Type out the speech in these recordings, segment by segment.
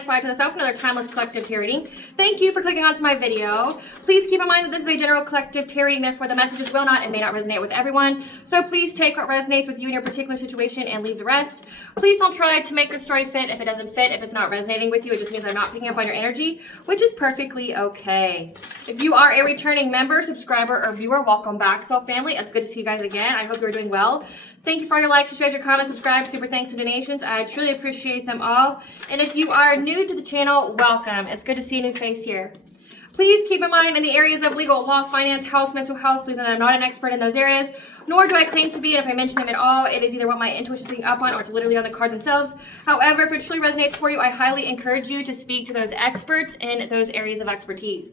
Aspire to the Self, another timeless collective tarot reading. Thank you for clicking onto my video. Please keep in mind that this is a general collective tarot reading, therefore the messages will not and may not resonate with everyone. So please take what resonates with you in your particular situation and leave the rest. Please don't try to make the story fit if it doesn't fit. If it's not resonating with you, it just means I'm not picking up on your energy, which is perfectly okay. If you are a returning member, subscriber, or viewer, welcome back, Self Family. It's good to see you guys again. I hope you're doing well. Thank you for all your likes, shares, your comments, subscribe, super thanks, and donations. I truly appreciate them all. And if you are new to the channel, welcome. It's good to see a new face here. Please keep in mind in the areas of legal, law, finance, health, mental health, please know that I'm not an expert in those areas, nor do I claim to be, and if I mention them at all, it is either what my intuition is picking up on or it's literally on the cards themselves. However, if it truly resonates for you, I highly encourage you to speak to those experts in those areas of expertise.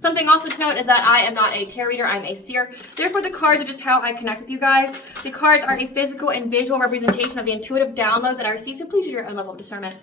Something also to note is that I am not a tarot reader, I'm a seer. Therefore, the cards are just how I connect with you guys. The cards are a physical and visual representation of the intuitive downloads that I receive, so please use your own level of discernment.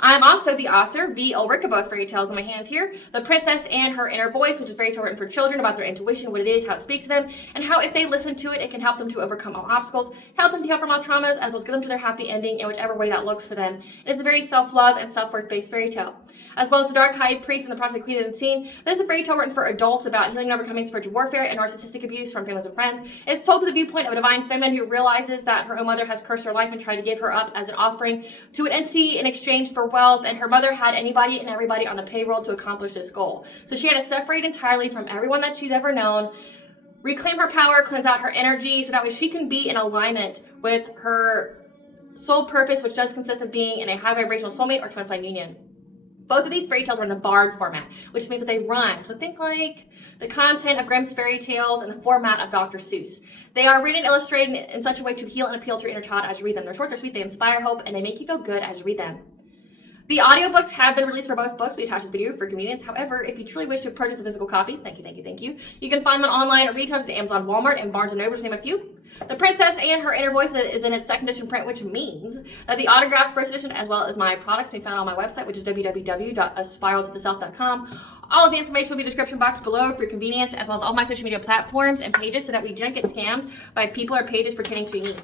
I'm also the author, V. Ulrika, both fairy tales in my hand here. The Princess and Her Inner Voice, which is fairy tale written for children about their intuition, what it is, how it speaks to them, and how if they listen to it, it can help them to overcome all obstacles, help them to heal from all traumas, as well as get them to their happy ending in whichever way that looks for them. It is a very self-love and self-worth based fairy tale. As well as The Dark High Priest and The Prophet Queen Unseen. This is a fairy tale written for adults about healing and overcoming spiritual warfare and narcissistic abuse from families and friends. It's told to the viewpoint of a divine feminine who realizes that her own mother has cursed her life and tried to give her up as an offering to an entity in exchange for wealth, and her mother had anybody and everybody on the payroll to accomplish this goal. So she had to separate entirely from everyone that she's ever known, reclaim her power, cleanse out her energy, so that way she can be in alignment with her soul purpose, which does consist of being in a high vibrational soulmate or twin flame union. Both of these fairy tales are in the barred format, which means that they rhyme. So think like the content of Grimm's fairy tales and the format of Dr. Seuss. They are written and illustrated in such a way to heal and appeal to your inner child as you read them. They're short, they're sweet, they inspire hope, and they make you feel good as you read them. The audiobooks have been released for both books. We attach this video for convenience. However, if you truly wish to purchase the physical copies, thank you. You can find them online at retailers at Amazon, Walmart, and Barnes & Noble, to name a few. The Princess and Her Inner Voice is in its second edition print, which means that the autographed first edition, as well as my products, can be found on my website, which is www.aspiraltotheself.com. All of the information will be in the description box below for your convenience, as well as all my social media platforms and pages, so that we don't get scammed by people or pages pertaining to me.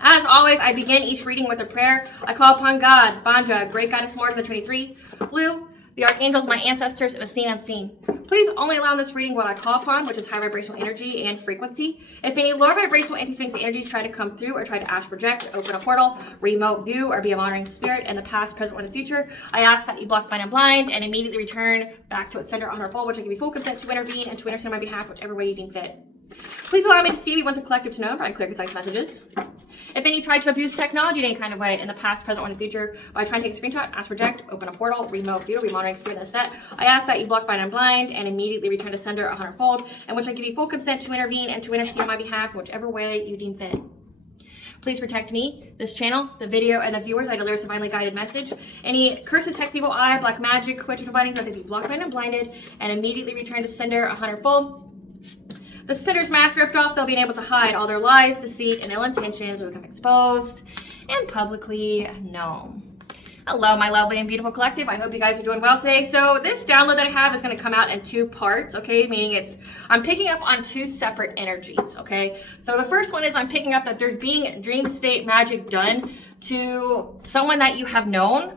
As always, I begin each reading with a prayer. I call upon God, Banja, Great Goddess More than the 23, Blue, the Archangels, my ancestors, and the seen unseen. Please only allow in this reading what I call upon, which is high vibrational energy and frequency. If any lower vibrational anti-space energies try to come through or try to astral project, open a portal, remote view, or be a monitoring spirit in the past, present, or in the future, I ask that you block, bind, and blind, and immediately return back to its center on our full, which I give you full consent to intervene and to intercede on my behalf, whichever way you deem fit. Please allow me to see what you want the collective to know, provide clear, concise messages. If any tried to abuse technology in any kind of way in the past, present, or in the future by trying to take a screenshot, astral project, open a portal, remote view, remonitoring spirit in the set, I ask that you block, bind, and blind, and immediately return to sender 100-fold, in which I give you full consent to intervene and to intercede on my behalf, whichever way you deem fit. Please protect me, this channel, the video, and the viewers. I deliver this divinely guided message. Any curses, hex, evil eye, black magic, witchcraft bindings, let they be blocked, bind, and blinded, and immediately return to sender 100-fold. The sinner's mask ripped off, they'll be able to hide all their lies, deceit, and ill intentions will become exposed and publicly known. Hello, my lovely and beautiful collective. I hope you guys are doing well today. So this download that I have is going to come out in two parts, okay? Meaning I'm picking up on two separate energies, okay? So the first one is I'm picking up that there's being dream state magic done to someone that you have known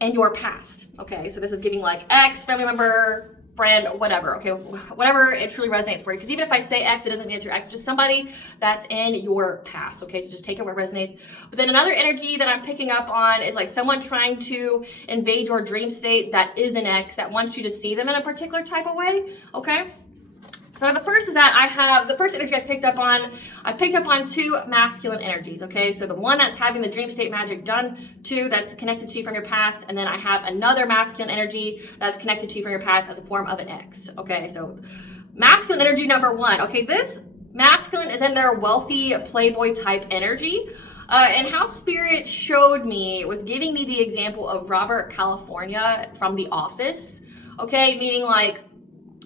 in your past, okay? So this is giving like ex, family member, friend, whatever, okay, whatever it truly resonates for you. Because even if I say X, it doesn't mean it's your ex, it's just somebody that's in your past, okay? So just take it where it resonates. But then another energy that I'm picking up on is like someone trying to invade your dream state that is an ex, that wants you to see them in a particular type of way, okay? So the first is that the first energy I picked up on two masculine energies, okay? So the one that's having the dream state magic done to, that's connected to you from your past, and then I have another masculine energy that's connected to you from your past as a form of an ex, okay? So masculine energy number one, okay? This masculine is in their wealthy playboy type energy. And how Spirit showed me was giving me the example of Robert California from The Office, okay? Meaning like,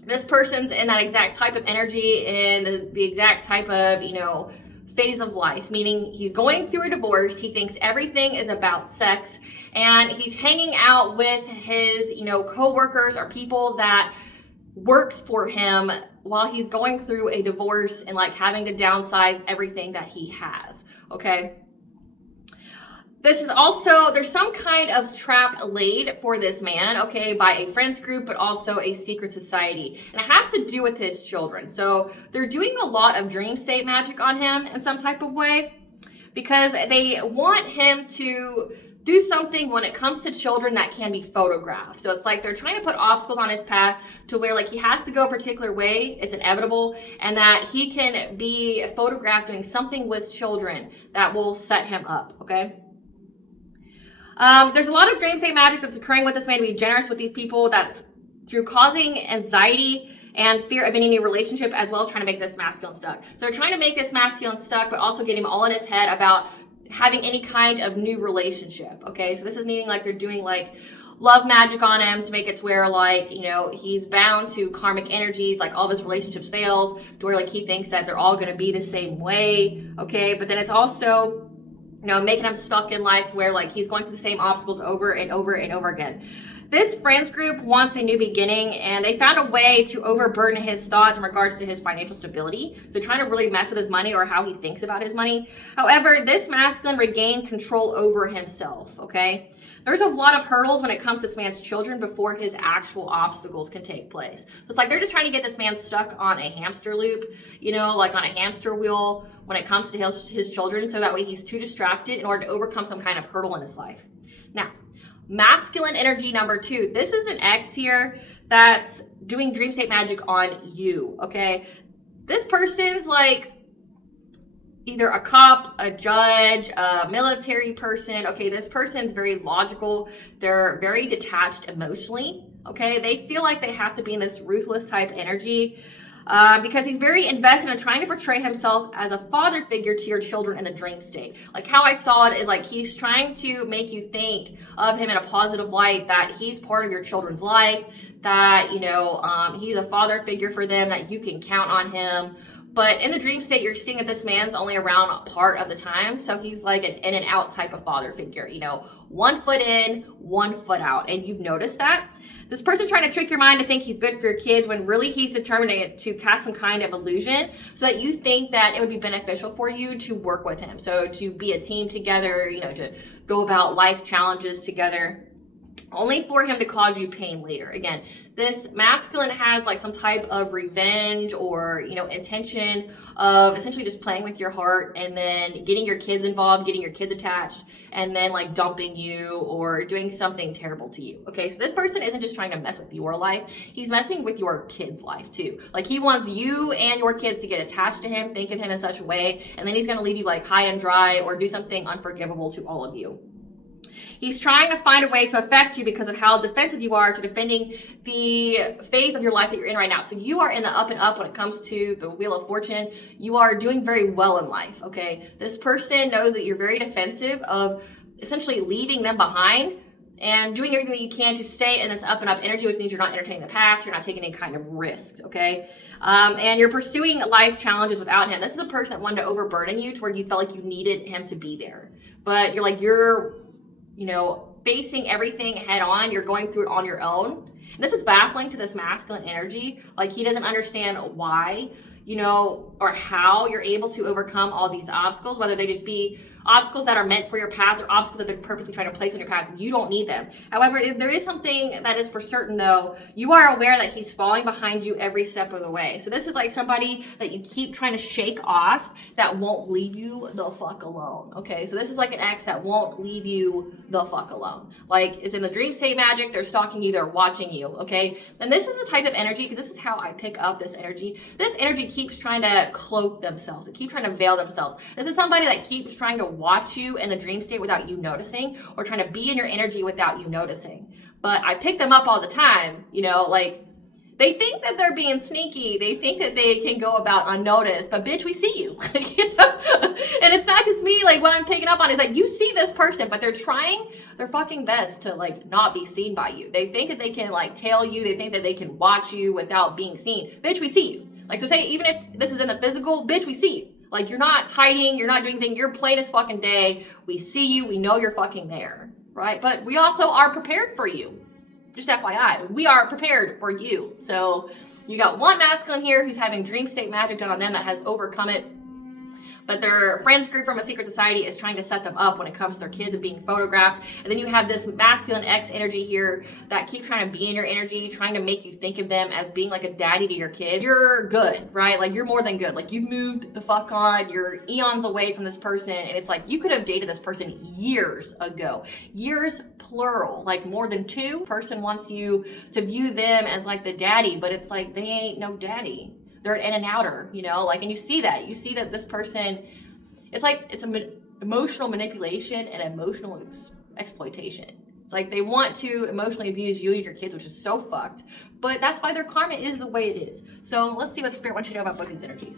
this person's in that exact type of energy and the exact type of, phase of life, meaning he's going through a divorce. He thinks everything is about sex, and he's hanging out with his, co-workers or people that works for him while he's going through a divorce and like having to downsize everything that he has, okay? This is also, there's some kind of trap laid for this man, okay, by a friends group, but also a secret society. And it has to do with his children. So they're doing a lot of dream state magic on him in some type of way because they want him to do something when it comes to children that can be photographed. So it's like they're trying to put obstacles on his path to where like he has to go a particular way, it's inevitable, and that he can be photographed doing something with children that will set him up, okay? There's a lot of dream state magic that's occurring with this man to be generous with these people. That's through causing anxiety and fear of any new relationship, as well as trying to make this masculine stuck. So they're trying to make this masculine stuck, but also get him all in his head about having any kind of new relationship, okay? So this is meaning like they're doing like love magic on him to make it to where like, you know, he's bound to karmic energies, like all of his relationships fails, to where like he thinks that they're all gonna be the same way, okay? But then it's also, you know, making him stuck in life to where like he's going through the same obstacles over and over and over again. This friends group wants a new beginning, and they found a way to overburden his thoughts in regards to his financial stability. So trying to really mess with his money or how he thinks about his money. However, this masculine regained control over himself, okay? There's a lot of hurdles when it comes to this man's children before his actual obstacles can take place. So it's like they're just trying to get this man stuck on a hamster loop, you know, like on a hamster wheel when it comes to his children, so that way he's too distracted in order to overcome some kind of hurdle in his life. Now, masculine energy number 2. This is an ex here that's doing dream state magic on you, okay? This person's like either a cop, a judge, a military person, okay? This person's very logical. They're very detached emotionally, okay? They feel like they have to be in this ruthless type energy because he's very invested in trying to portray himself as a father figure to your children in the dream state. Like how I saw it is like he's trying to make you think of him in a positive light, that he's part of your children's life, that, you know, he's a father figure for them, that you can count on him. But in the dream state, you're seeing that this man's only around part of the time. So he's like an in and out type of father figure, you know, 1 foot in, 1 foot out. And you've noticed that. This person's trying to trick your mind to think he's good for your kids when really he's determined to cast some kind of illusion so that you think that it would be beneficial for you to work with him. So to be a team together, you know, to go about life challenges together, only for him to cause you pain later. Again, this masculine has like some type of revenge or, you know, intention of essentially just playing with your heart and then getting your kids involved, getting your kids attached, and then like dumping you or doing something terrible to you. Okay, so this person isn't just trying to mess with your life, he's messing with your kids' life too. Like he wants you and your kids to get attached to him, think of him in such a way, and then he's gonna leave you like high and dry or do something unforgivable to all of you. He's trying to find a way to affect you because of how defensive you are to defending the phase of your life that you're in right now. So you are in the up and up when it comes to the Wheel of Fortune. You are doing very well in life, okay? This person knows that you're very defensive of essentially leaving them behind and doing everything that you can to stay in this up and up energy, which means you're not entertaining the past, you're not taking any kind of risk, okay? And you're pursuing life challenges without him. This is a person that wanted to overburden you to where you felt like you needed him to be there. But you're you know, facing everything head on, you're going through it on your own. And this is baffling to this masculine energy. Like he doesn't understand why, you know, or how you're able to overcome all these obstacles, whether they just be obstacles that are meant for your path or obstacles that they're purposely trying to place on your path. You don't need them. However, if there is something that is for certain though, you are aware that he's falling behind you every step of the way. So this is like somebody that you keep trying to shake off that won't leave you the fuck alone. Okay, so this is like an ex that won't leave you the fuck alone. Like it's in the dream state magic, they're stalking you, they're watching you, okay? And this is the type of energy, because this is how I pick up this energy. This energy keeps trying to cloak themselves. It keeps trying to veil themselves. This is somebody that keeps trying to watch you in the dream state without you noticing, or trying to be in your energy without you noticing. But I pick them up all the time, you know, like they think that they're being sneaky. They think that they can go about unnoticed, but bitch, we see you. You know? And it's not just me, like what I'm picking up on is that you see this person, but they're trying their fucking best to like not be seen by you. They think that they can like tail you. They think that they can watch you without being seen. Bitch, we see you. Like, so say, even if this is in the physical, bitch, we see you. Like, you're not hiding, you're not doing anything, you're plain as fucking day. We see you, we know you're fucking there, right? But we also are prepared for you. Just FYI, we are prepared for you. So you got one masculine here who's having dream state magic done on them that has overcome it. that their friends group from a secret society is trying to set them up when it comes to their kids and being photographed. And then you have this masculine X energy here that keeps trying to be in your energy, trying to make you think of them as being like a daddy to your kids. You're good, right? Like, you're more than good. Like, you've moved the fuck on. You're eons away from this person. And it's like, you could have dated this person years ago. Years, plural, like more than two. Person wants you to view them as like the daddy, but it's like, they ain't no daddy. They're an in and outer, you know, like, and you see that this person, it's like, it's emotional manipulation and emotional exploitation. It's like they want to emotionally abuse you and your kids, which is so fucked, but that's why their karma is the way it is. So let's see what Spirit wants you to know about both these energies.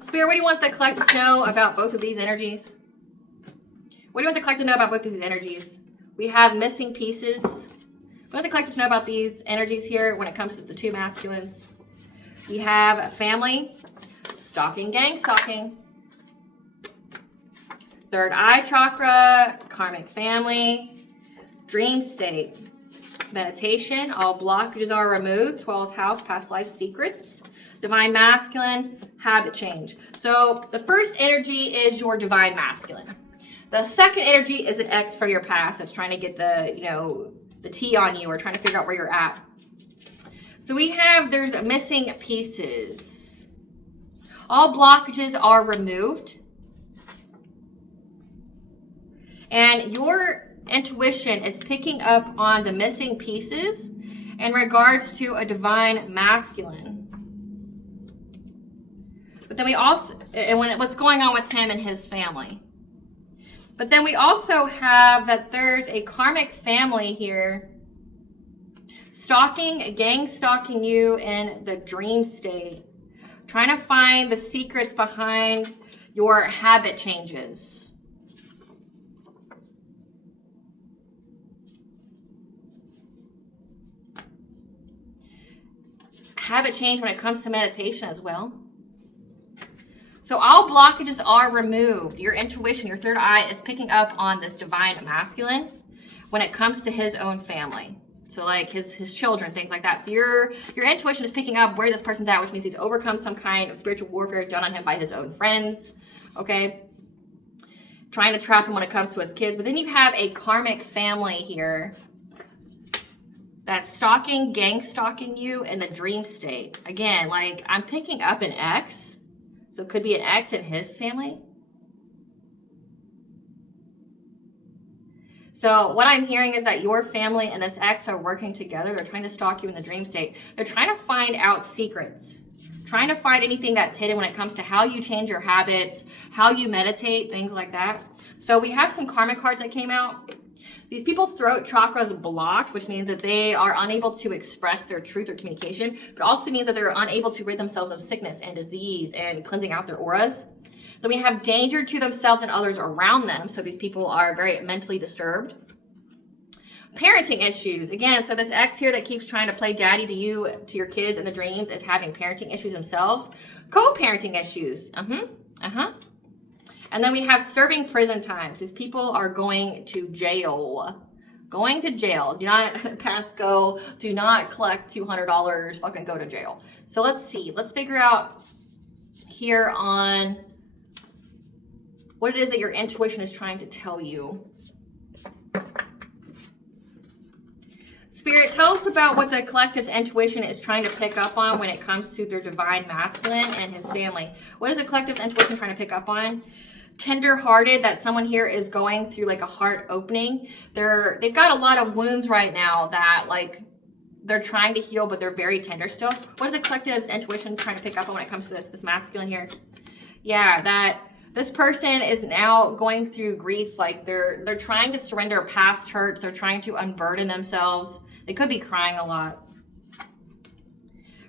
Spirit, what do you want the collective to know about both of these energies? What do you want the collective to know about both of these energies? We have missing pieces. What do you want the collective to know about these energies here when it comes to the two masculines? We have family, stalking, gang stalking, third eye chakra, karmic family, dream state, meditation, all blockages are removed, 12th house, past life secrets, divine masculine, habit change. So the first energy is your divine masculine. The second energy is an X for your past that's trying to get the, you know, the T on you or trying to figure out where you're at. So we have, there's missing pieces. All blockages are removed. And your intuition is picking up on the missing pieces in regards to a divine masculine. But then we also, and what's going on with him and his family. But then we also have that there's a karmic family here stalking, gang stalking you in the dream state, trying to find the secrets behind your habit changes. Habit change when it comes to meditation as well. So all blockages are removed. Your intuition, your third eye is picking up on this divine masculine when it comes to his own family. So like his children, things like that. So your intuition is picking up where this person's at, which means he's overcome some kind of spiritual warfare done on him by his own friends. Okay. Trying to trap him when it comes to his kids. But then you have a karmic family here that's stalking, gang stalking you in the dream state. Again, like, I'm picking up an X. So it could be an X in his family. So what I'm hearing is that your family and this X are working together. They're trying to stalk you in the dream state. They're trying to find out secrets, trying to find anything that's hidden when it comes to how you change your habits, how you meditate, things like that. So we have some karmic cards that came out. These people's throat chakra is blocked, which means that they are unable to express their truth or communication, but also means that they're unable to rid themselves of sickness and disease and cleansing out their auras. Then we have danger to themselves and others around them. So these people are very mentally disturbed. Parenting issues. Again, so this X here that keeps trying to play daddy to you, to your kids in the dreams, is having parenting issues themselves. Co-parenting issues. And then we have serving prison times. These people are going to jail. Going to jail. Do not pass go. Do not collect $200. Fucking go to jail. So let's see. Let's figure out here on what it is that your intuition is trying to tell you. Spirit, tell us about what the collective's intuition is trying to pick up on when it comes to their divine masculine and his family. What is the collective's intuition trying to pick up on? Tender-hearted, that someone here is going through like a heart opening. They've got a lot of wounds right now that like they're trying to heal, but they're very tender still. What is the collective's intuition trying to pick up on when it comes to this masculine here? Yeah, that this person is now going through grief. Like they're trying to surrender past hurts. They're trying to unburden themselves. They could be crying a lot.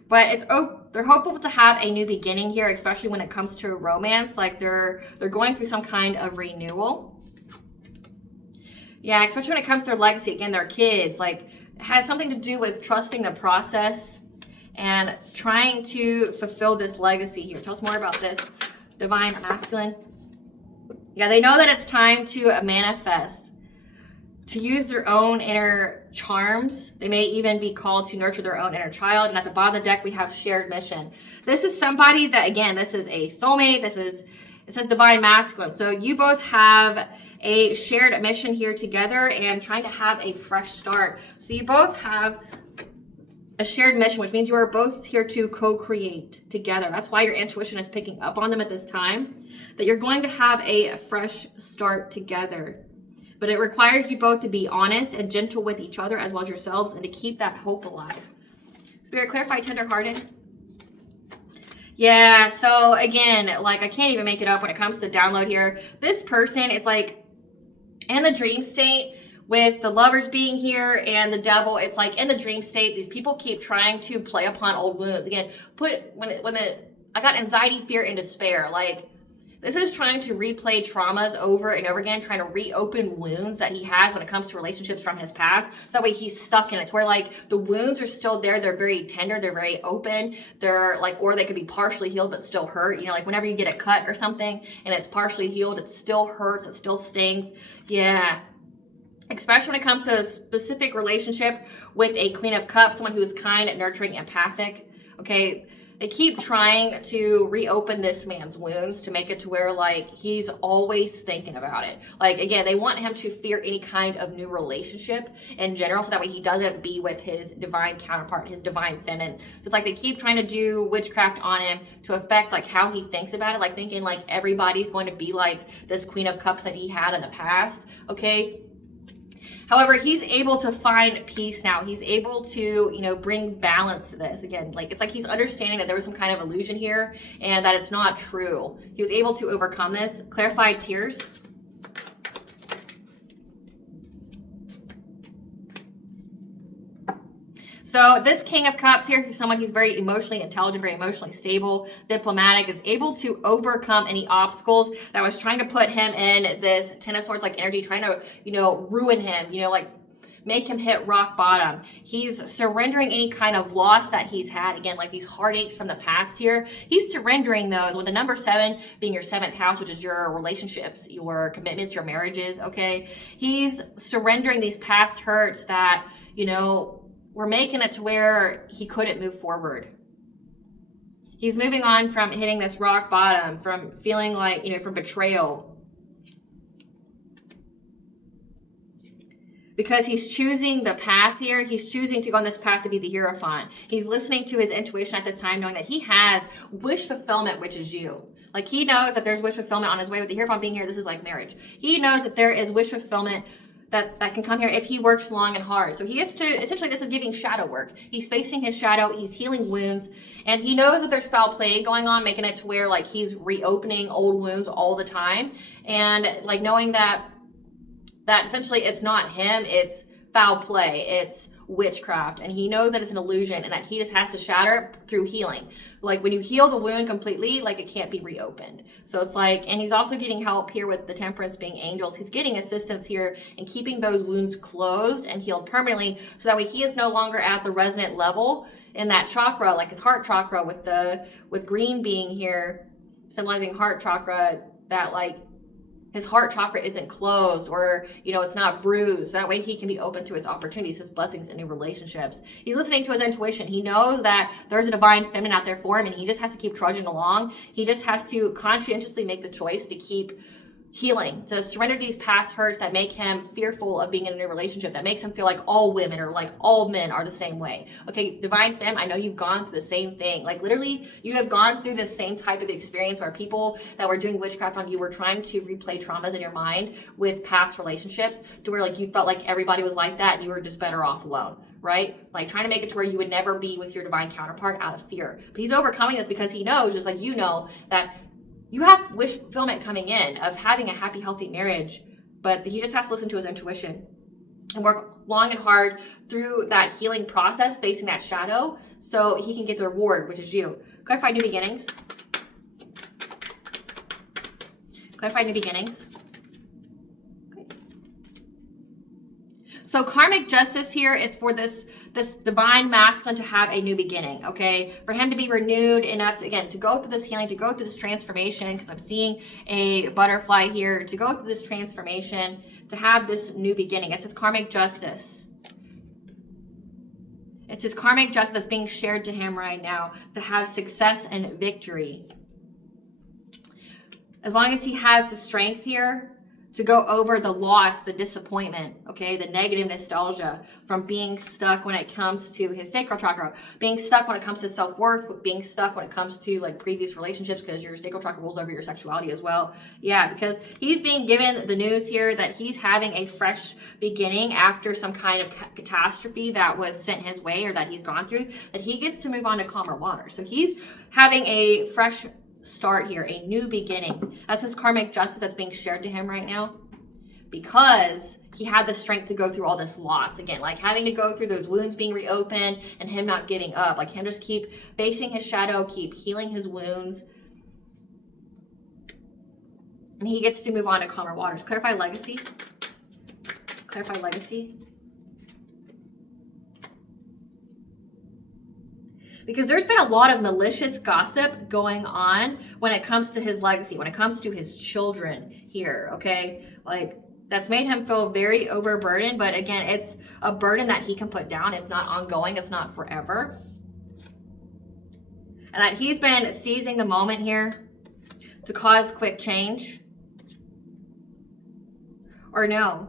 But they're hopeful to have a new beginning here, especially when it comes to romance. Like they're going through some kind of renewal. Yeah, especially when it comes to their legacy. Again, their kids. Like, it has something to do with trusting the process and trying to fulfill this legacy here. Tell us more about this divine masculine. Yeah, they know that it's time to manifest, to use their own inner charms. They may even be called to nurture their own inner child. And at the bottom of the deck, we have shared mission. This is somebody that, again, this is a soulmate. This is It says divine masculine. So you both have a shared mission here together and trying to have a fresh start. So you both have a shared mission, which means you are both here to co-create together. That's why your intuition is picking up on them at this time, that you're going to have a fresh start together. But it requires you both to be honest and gentle with each other as well as yourselves, and to keep that hope alive. Spirit, clarify tenderhearted. Yeah, so again, like I can't even make it up when it comes to download here. This person, it's like in the dream state with the lovers being here and the devil. It's like in the dream state, these people keep trying to play upon old wounds. Again, I got anxiety, fear, and despair. Like, this is trying to replay traumas over and over again, trying to reopen wounds that he has when it comes to relationships from his past. So that way he's stuck in it. It's where like the wounds are still there. They're very tender. They're very open. They're like, or they could be partially healed but still hurt. You know, like whenever you get a cut or something and it's partially healed, it still hurts. It still stings. Yeah. Especially when it comes to a specific relationship with a Queen of Cups, someone who is kind, nurturing, empathic. Okay. They keep trying to reopen this man's wounds to make it to where like he's always thinking about it. Like again, they want him to fear any kind of new relationship in general, so that way he doesn't be with his divine counterpart, his divine feminine. So it's like they keep trying to do witchcraft on him to affect like how he thinks about it, like thinking like everybody's going to be like this Queen of Cups that he had in the past. Okay. However, he's able to find peace now. He's able to, you know, bring balance to this. Again, like it's like he's understanding that there was some kind of illusion here and that it's not true. He was able to overcome this. Clarify tears. So this King of Cups here, someone who's very emotionally intelligent, very emotionally stable, diplomatic, is able to overcome any obstacles that was trying to put him in this Ten of Swords like energy, trying to, you know, ruin him, you know, like make him hit rock bottom. He's surrendering any kind of loss that he's had. Again, like these heartaches from the past here. He's surrendering those, with the number 7 being your 7th house, which is your relationships, your commitments, your marriages, okay? He's surrendering these past hurts that, you know, we're making it to where he couldn't move forward. He's moving on from hitting this rock bottom, from feeling like, you know, from betrayal. Because he's choosing the path here. He's choosing to go on this path to be the Hierophant. He's listening to his intuition at this time, knowing that he has wish fulfillment, which is you. Like he knows that there's wish fulfillment on his way. With the Hierophant being here, this is like marriage. He knows that there is wish fulfillment that can come here if he works long and hard. So he has to, essentially this is giving shadow work. He's facing his shadow, he's healing wounds, and he knows that there's foul play going on, making it to where like he's reopening old wounds all the time. And like knowing that essentially it's not him, it's foul play, it's witchcraft, and he knows that it's an illusion and that he just has to shatter through healing. Like when you heal the wound completely, like it can't be reopened. So it's like, and he's also getting help here with the Temperance being angels. He's getting assistance here in keeping those wounds closed and healed permanently, so that way he is no longer at the resonant level in that chakra, like his heart chakra, with green being here symbolizing heart chakra, that like his heart chakra isn't closed, or, you know, it's not bruised. That way he can be open to his opportunities, his blessings, and new relationships. He's listening to his intuition. He knows that there's a divine feminine out there for him, and he just has to keep trudging along. He just has to conscientiously make the choice to keep healing, to surrender these past hurts that make him fearful of being in a new relationship, that makes him feel like all women or like all men are the same way. Okay, Divine Femme, I know you've gone through the same thing. Like literally, you have gone through the same type of experience where people that were doing witchcraft on you were trying to replay traumas in your mind with past relationships, to where like you felt like everybody was like that and you were just better off alone. Right? Like trying to make it to where you would never be with your divine counterpart out of fear. But he's overcoming this because he knows, just like you know, that you have wish fulfillment coming in of having a happy, healthy marriage, but he just has to listen to his intuition and work long and hard through that healing process, facing that shadow, so he can get the reward, which is you. Clarify new beginnings. Clarify new beginnings. Okay. So karmic justice here is for this divine masculine to have a new beginning, okay? For him to be renewed enough to, again, to go through this healing, to go through this transformation, because I'm seeing a butterfly here, to go through this transformation, to have this new beginning. It's his karmic justice. It's his karmic justice that's being shared to him right now, to have success and victory. as long as he has the strength here to go over the loss, the disappointment, okay, the negative nostalgia from being stuck when it comes to his sacral chakra, being stuck when it comes to self-worth, being stuck when it comes to like previous relationships, because your sacral chakra rules over your sexuality as well. Yeah, because he's being given the news here that he's having a fresh beginning after some kind of catastrophe that was sent his way or that he's gone through, that he gets to move on to calmer waters. So he's having a fresh start here, a new beginning. That's his karmic justice that's being shared to him right now, because he had the strength to go through all this loss again, like having to go through those wounds being reopened and him not giving up, like him just keep facing his shadow, keep healing his wounds, and he gets to move on to calmer waters. Clarify legacy. Clarify legacy. Because there's been a lot of malicious gossip going on when it comes to his legacy, when it comes to his children here, okay? Like, that's made him feel very overburdened, but again, it's a burden that he can put down. It's not ongoing, it's not forever. And that he's been seizing the moment here to cause quick change. Or no.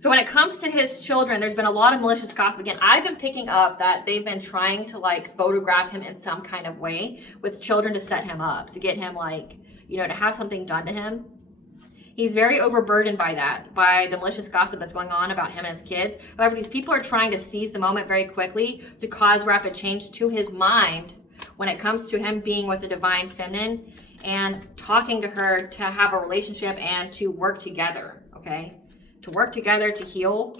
So when it comes to his children, there's been a lot of malicious gossip. Again, I've been picking up that they've been trying to like photograph him in some kind of way with children to set him up, to get him like, you know, to have something done to him. He's very overburdened by that, by the malicious gossip that's going on about him and his kids. However, these people are trying to seize the moment very quickly to cause rapid change to his mind when it comes to him being with the divine feminine and talking to her to have a relationship and to work together, okay? To work together to heal.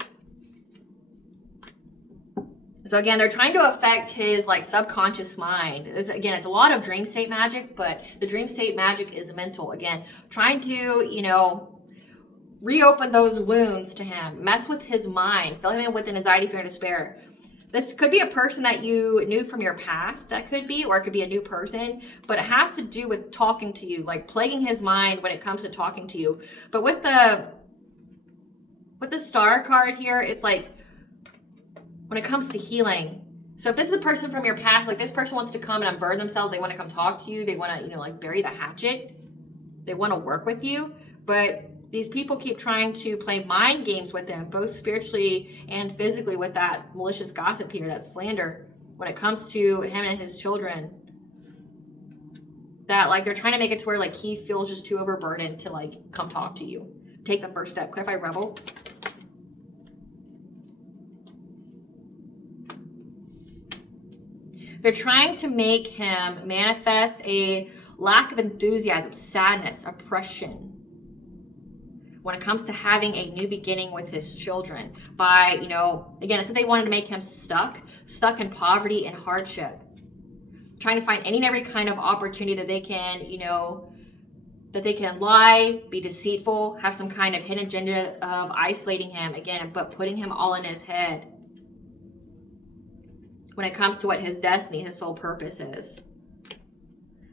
So again, they're trying to affect his like subconscious mind. Again, it's a lot of dream state magic, but the dream state magic is mental. Again, trying to, you know, reopen those wounds to him, mess with his mind, fill him in with anxiety, fear, and despair. This could be a person that you knew from your past, that could be, or it could be a new person, but it has to do with talking to you, like plaguing his mind when it comes to talking to you. But with the star card here, it's like when it comes to healing. So if this is a person from your past, like this person wants to come and unburden themselves, they want to come talk to you, they want to, you know, like bury the hatchet, they want to work with you, but these people keep trying to play mind games with them, both spiritually and physically, with that malicious gossip here, that slander, when it comes to him and his children. That like they're trying to make it to where like he feels just too overburdened to like come talk to you. Take the first step. Clarify rebel. They're trying to make him manifest a lack of enthusiasm, sadness, oppression when it comes to having a new beginning with his children. By, you know, again, it's that they wanted to make him stuck in poverty and hardship. Trying to find any and every kind of opportunity that they can, you know, that they can lie, be deceitful, have some kind of hidden agenda of isolating him, again, but putting him all in his head when it comes to what his destiny, his sole purpose is.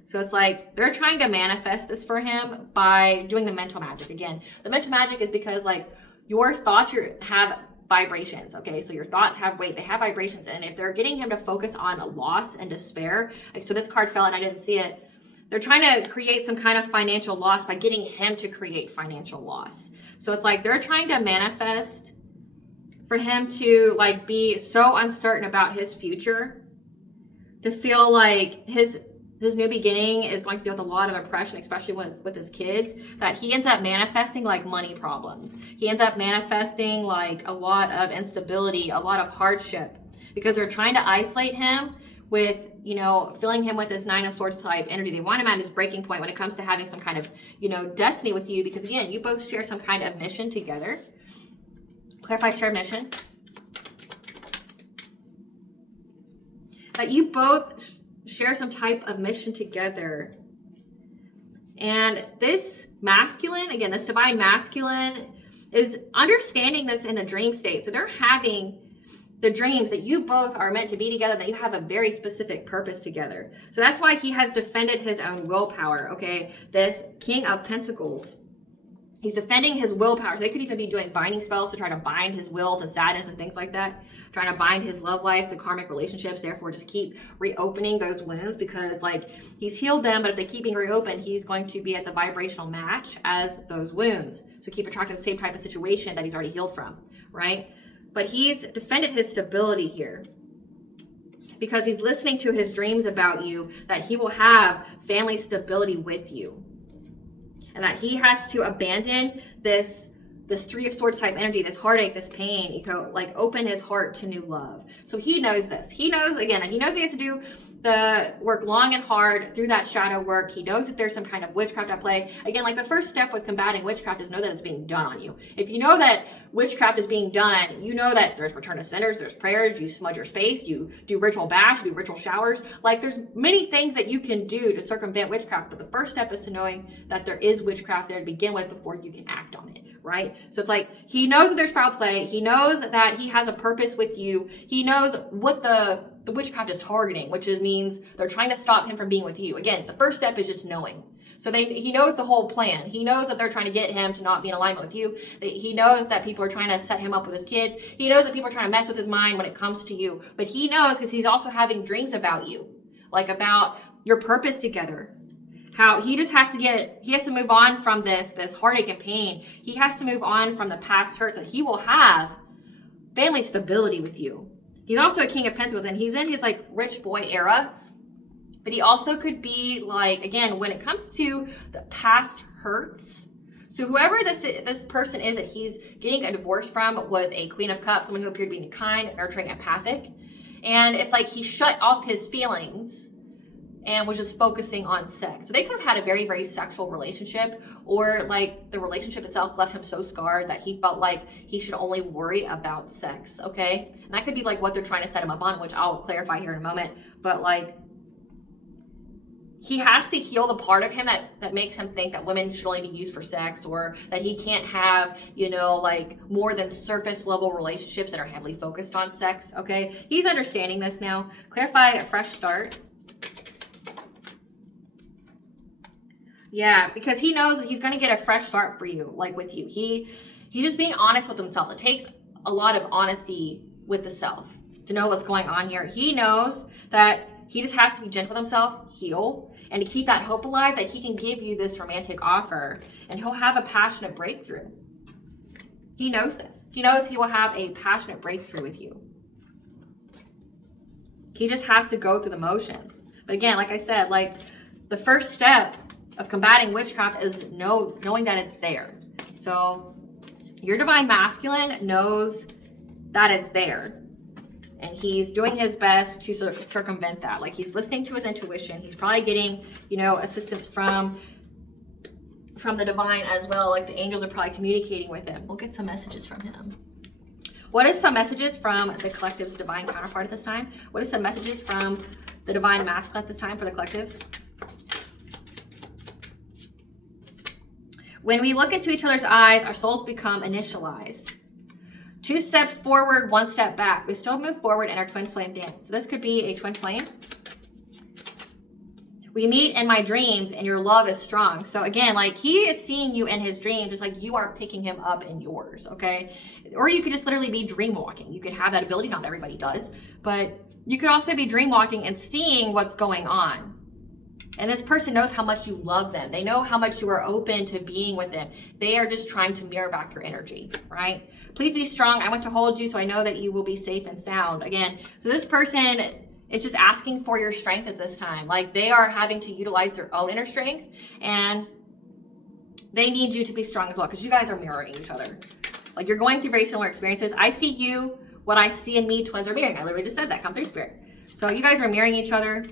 So it's like they're trying to manifest this for him by doing the mental magic. Again, the mental magic is because like your thoughts have vibrations, okay? So your thoughts have weight, they have vibrations. And if they're getting him to focus on loss and despair, like so this card fell and I didn't see it, they're trying to create some kind of financial loss by getting him to create financial loss. So it's like they're trying to manifest for him to like be so uncertain about his future, to feel like his new beginning is going to deal with a lot of oppression, especially with his kids, that he ends up manifesting like money problems. He ends up manifesting like a lot of instability, a lot of hardship, because they're trying to isolate him with, you know, filling him with this Nine of Swords type energy. They want him at his breaking point when it comes to having some kind of, you know, destiny with you, because again, you both share some kind of mission together. Clarify shared mission. That you both share some type of mission together. And this masculine, again, this divine masculine is understanding this in the dream state. So they're having the dreams that you both are meant to be together, that you have a very specific purpose together. So that's why he has defended his own willpower, okay? This King of Pentacles. He's defending his willpower. So they could even be doing binding spells to try to bind his will to sadness and things like that. Trying to bind his love life to karmic relationships. Therefore, just keep reopening those wounds because like he's healed them, but if they keep being reopened, he's going to be at the vibrational match as those wounds. So keep attracting the same type of situation that he's already healed from, right? But he's defended his stability here because he's listening to his dreams about you that he will have family stability with you. And that he has to abandon this Three of Swords type energy, this heartache, this pain, like open his heart to new love. So he knows this. He knows, again, he knows he has to do the work long and hard through that shadow work. He knows that there's some kind of witchcraft at play. Again, like the first step with combating witchcraft is know that it's being done on you. If you know that witchcraft is being done, you know that there's return to senders, there's prayers, you smudge your space, you do ritual baths, you do ritual showers. Like there's many things that you can do to circumvent witchcraft, but the first step is to knowing that there is witchcraft there to begin with before you can act on it, right? So it's like he knows that there's foul play. He knows that he has a purpose with you. He knows what the witchcraft is targeting, which means they're trying to stop him from being with you. Again, the first step is just knowing. So he knows the whole plan. He knows that they're trying to get him to not be in alignment with you. He knows that people are trying to set him up with his kids. He knows that people are trying to mess with his mind when it comes to you. But he knows because he's also having dreams about you, like about your purpose together. How he just has to move on from this heartache and pain. He has to move on from the past hurts, that he will have family stability with you. He's also a King of Pentacles, and he's in his like rich boy era. But he also could be like, again, when it comes to the past hurts. So whoever this person is that he's getting a divorce from was a Queen of Cups, someone who appeared to be kind, nurturing, empathic. And it's like he shut off his feelings and was just focusing on sex. So they could have had a very, very sexual relationship, or like the relationship itself left him so scarred that he felt like he should only worry about sex, okay? And that could be like what they're trying to set him up on, which I'll clarify here in a moment. But like, he has to heal the part of him that makes him think that women should only be used for sex, or that he can't have, like more than surface level relationships that are heavily focused on sex, okay? He's understanding this now. Clarify a fresh start. Yeah, because he knows that he's going to get a fresh start for you, like with you. He's just being honest with himself. It takes a lot of honesty with the self to know what's going on here. He knows that he just has to be gentle with himself, heal, and to keep that hope alive that he can give you this romantic offer and he'll have a passionate breakthrough. He knows this. He knows he will have a passionate breakthrough with you. He just has to go through the motions. But again, like I said, like the first step of combating witchcraft is knowing that it's there. So your divine masculine knows that it's there. And he's doing his best to circumvent that. Like he's listening to his intuition. He's probably getting, assistance from the divine as well. Like the angels are probably communicating with him. We'll get some messages from him. What is some messages from the collective's divine counterpart at this time? What is some messages from the divine masculine at this time for the collective? When we look into each other's eyes, our souls become initialized. 2 steps forward, 1 step back. We still move forward in our twin flame dance. So this could be a twin flame. We meet in my dreams and your love is strong. So again, like he is seeing you in his dreams, just like you are picking him up in yours, okay? Or you could just literally be dream walking. You could have that ability, not everybody does, but you could also be dream walking and seeing what's going on. And this person knows how much you love them. They know how much you are open to being with them. They are just trying to mirror back your energy, right? Please be strong. I want to hold you so I know that you will be safe and sound. Again, so this person is just asking for your strength at this time. Like they are having to utilize their own inner strength and they need you to be strong as well because you guys are mirroring each other. Like you're going through very similar experiences. I see you, what I see in me, twins are mirroring. I literally just said that, come through spirit. So you guys are mirroring each other.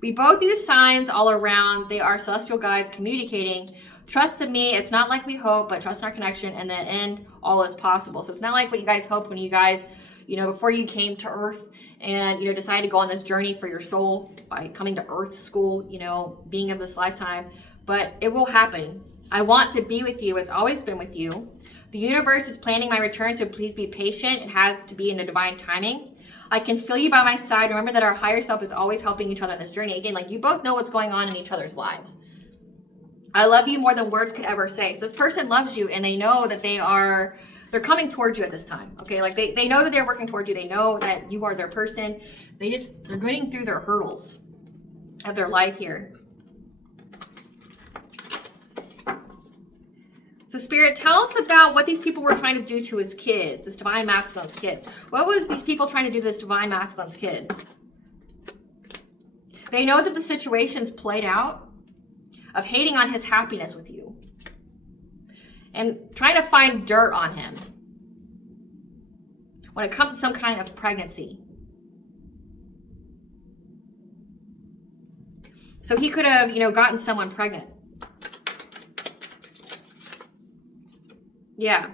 We both use signs all around. They are celestial guides communicating. Trust in me. It's not like we hope, but trust in our connection. And the end, all is possible. So it's not like what you guys hoped when you guys, before you came to Earth and, decided to go on this journey for your soul by coming to Earth school, being of this lifetime. But it will happen. I want to be with you. It's always been with you. The universe is planning my return, so please be patient. It has to be in a divine timing. I can feel you by my side. Remember that our higher self is always helping each other on this journey. Again, like you both know what's going on in each other's lives. I love you more than words could ever say. So this person loves you, and they know that they're coming towards you at this time. Okay, like they know that they're working towards you. They know that you are their person. They're getting through their hurdles of their life here. So Spirit, tell us about what these people were trying to do to his kids, this divine masculine's kids. What was these people trying to do to this divine masculine's kids? They know that the situation's played out of hating on his happiness with you and trying to find dirt on him when it comes to some kind of pregnancy. So he could have, gotten someone pregnant. Yeah.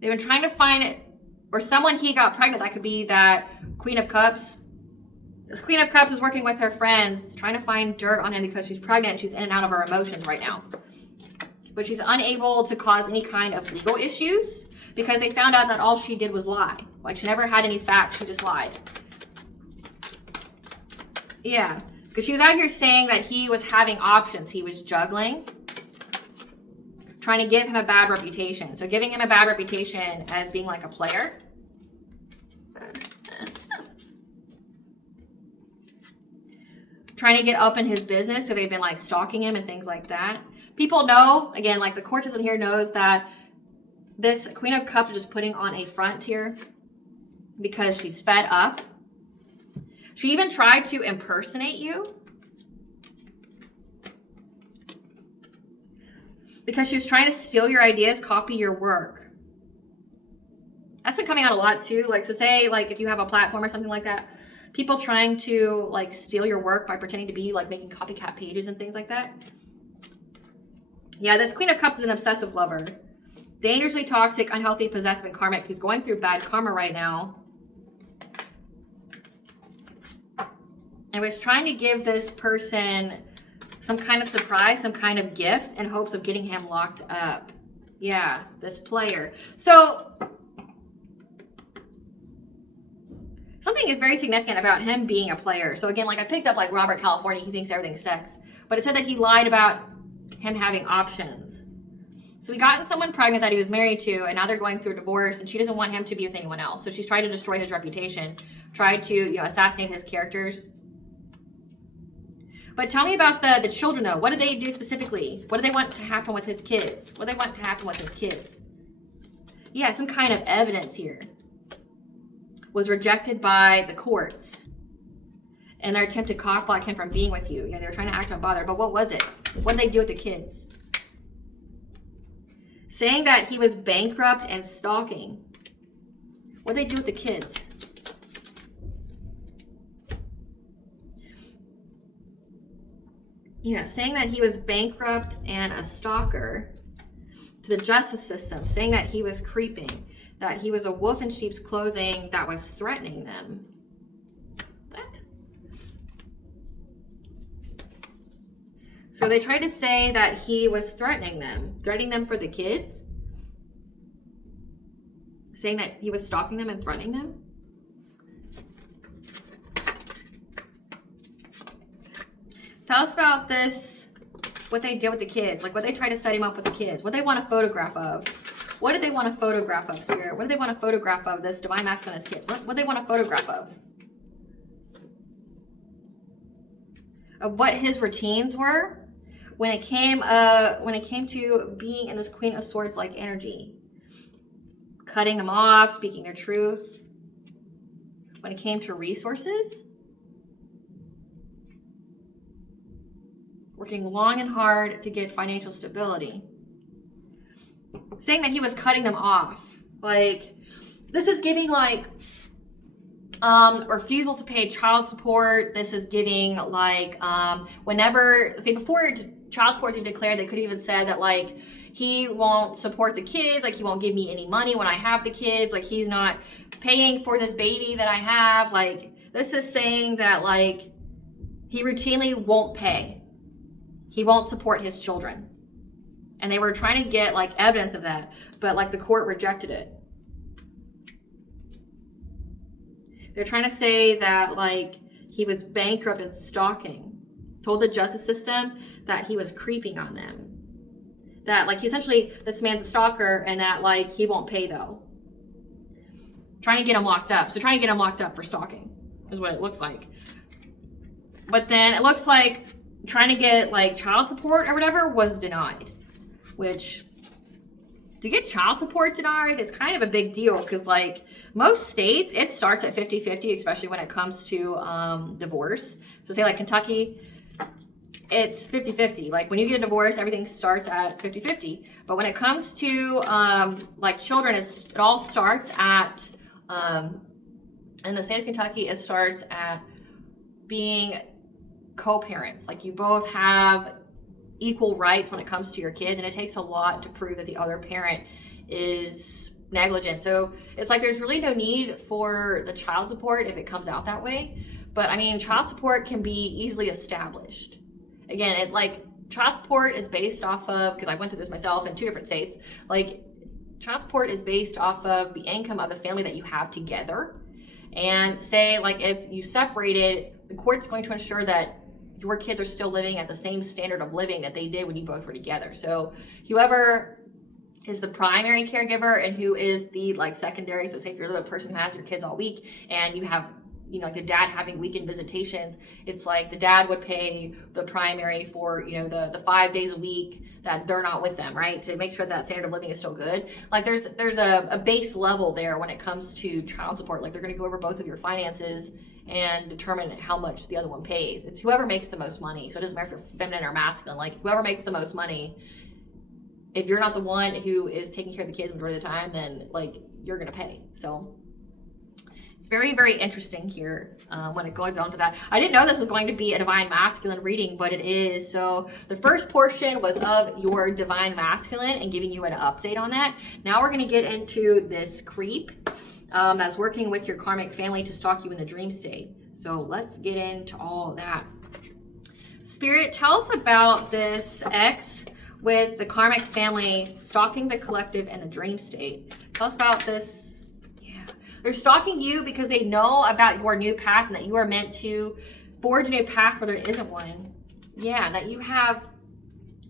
They've been trying to find it, or someone he got pregnant. That could be that Queen of Cups. This Queen of Cups is working with her friends, trying to find dirt on him because she's pregnant. She's in and out of her emotions right now. But she's unable to cause any kind of legal issues because they found out that all she did was lie. Like, she never had any facts. She just lied. Yeah. Because she was out here saying that he was having options. He was juggling, trying to give him a bad reputation. So giving him a bad reputation as being like a player. Trying to get up in his business. So they've been like stalking him and things like that. People know, again, like the court system here knows that this Queen of Cups is just putting on a front here because she's fed up. She even tried to impersonate you because she was trying to steal your ideas, copy your work. That's been coming out a lot too. Like, so say, like, if you have a platform or something like that, people trying to, like, steal your work by pretending to be, like, making copycat pages and things like that. Yeah, this Queen of Cups is an obsessive lover. Dangerously toxic, unhealthy, possessive, and karmic, who's going through bad karma right now. And was trying to give this person some kind of surprise, some kind of gift in hopes of getting him locked up. Yeah, this player. So something is very significant about him being a player. So again, like I picked up like Robert California, he thinks everything's sex. But it said that he lied about him having options. So he gotten someone pregnant that he was married to, and now they're going through a divorce, and she doesn't want him to be with anyone else. So she's tried to destroy his reputation, tried to, assassinate his characters. But tell me about the children, though. What did they do specifically? What do they want to happen with his kids? What do they want to happen with his kids? Yeah, some kind of evidence here was rejected by the courts in their attempt to cock-block him from being with you. Yeah, they were trying to act unbothered. But what was it? What did they do with the kids? Saying that he was bankrupt and stalking. What did they do with the kids? Yeah, saying that he was bankrupt and a stalker to the justice system. Saying that he was creeping. That he was a wolf in sheep's clothing that was threatening them. What? So they tried to say that he was threatening them for the kids. Saying that he was stalking them and threatening them. Tell us about this, what they did with the kids, like what they tried to set him up with the kids, what they want a photograph of. What did they want a photograph of, Spirit? What did they want a photograph of, this divine masculine's kid? What did they want a photograph of? Of what his routines were when it came to being in this Queen of Swords like energy. Cutting them off, speaking their truth. When it came to resources. Working long and hard to get financial stability. Saying that he was cutting them off. Like, this is giving like refusal to pay child support. This is giving like whenever, say before child support is even declared, they could even said that like he won't support the kids, like he won't give me any money when I have the kids, like he's not paying for this baby that I have. Like, this is saying that like he routinely won't pay. He won't support his children. And they were trying to get like evidence of that, but like the court rejected it. They're trying to say that like he was bankrupt and stalking. told the justice system that he was creeping on them. That like essentially this man's a stalker and that like he won't pay though. Trying to get him locked up. So trying to get him locked up for stalking is what it looks like. But then it looks like trying to get like child support or whatever was denied. Which, to get child support denied is kind of a big deal because like most states, it starts at 50-50, especially when it comes to divorce. So say like Kentucky, it's 50-50. Like when you get a divorce, everything starts at 50-50. But when it comes to like children, it all starts at, in the state of Kentucky, it starts at being co-parents. Like you both have equal rights when it comes to your kids, and it takes a lot to prove that the other parent is negligent. So it's like there's really no need for the child support if it comes out that way. But I mean, child support can be easily established. Again, it like child support is based off of, because I went through this myself in 2 different states, like child support is based off of the income of the family that you have together. And say like if you separated, the court's going to ensure that your kids are still living at the same standard of living that they did when you both were together. So whoever is the primary caregiver and who is the like secondary, so say if you're the person who has your kids all week and you have, you know, like the dad having weekend visitations, it's like the dad would pay the primary for, you know, the 5 days a week that they're not with them, right? To make sure that standard of living is still good. Like there's a base level there when it comes to child support. Like they're going to go over both of your finances and determine how much the other one pays. It's whoever makes the most money. So it doesn't matter if you're feminine or masculine, like whoever makes the most money, if you're not the one who is taking care of the kids majority of the time, then like you're going to pay. So it's very, very interesting here when it goes on to that. I didn't know this was going to be a divine masculine reading, but it is. So the first portion was of your divine masculine and giving you an update on that. Now we're going to get into this creep that's working with your karmic family to stalk you in the dream state. So let's get into all of that. Spirit, tell us about this ex with the karmic family stalking the collective in the dream state. Tell us about this. They're stalking you because they know about your new path and that you are meant to forge a new path where there isn't one. Yeah, that you have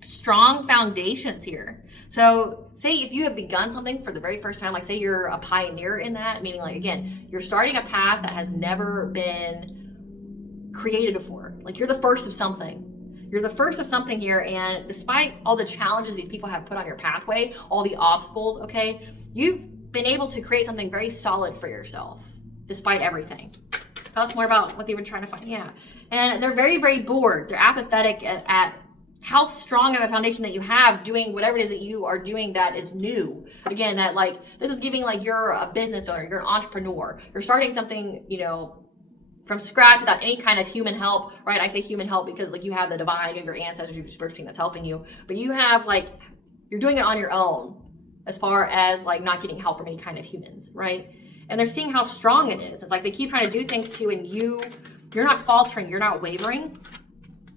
strong foundations here. So say if you have begun something for the very first time, like say you're a pioneer in that, meaning like, again, you're starting a path that has never been created before. Like you're the first of something. You're the first of something here, and despite all the challenges these people have put on your pathway, all the obstacles, okay, you've been able to create something very solid for yourself, despite everything. Tell us more about what they were trying to find. Yeah. And they're very, very bored. They're apathetic at how strong of a foundation that you have doing whatever it is that you are doing that is new. Again, that like, this is giving like you're a business owner, you're an entrepreneur. You're starting something, you know, from scratch without any kind of human help, right? I say human help because like you have the divine, you have your ancestors, your spiritual team that's helping you. But you have like, you're doing it on your own, as far as like not getting help from any kind of humans, right? And they're seeing how strong it is. It's like they keep trying to do things to you and you're not faltering, you're not wavering.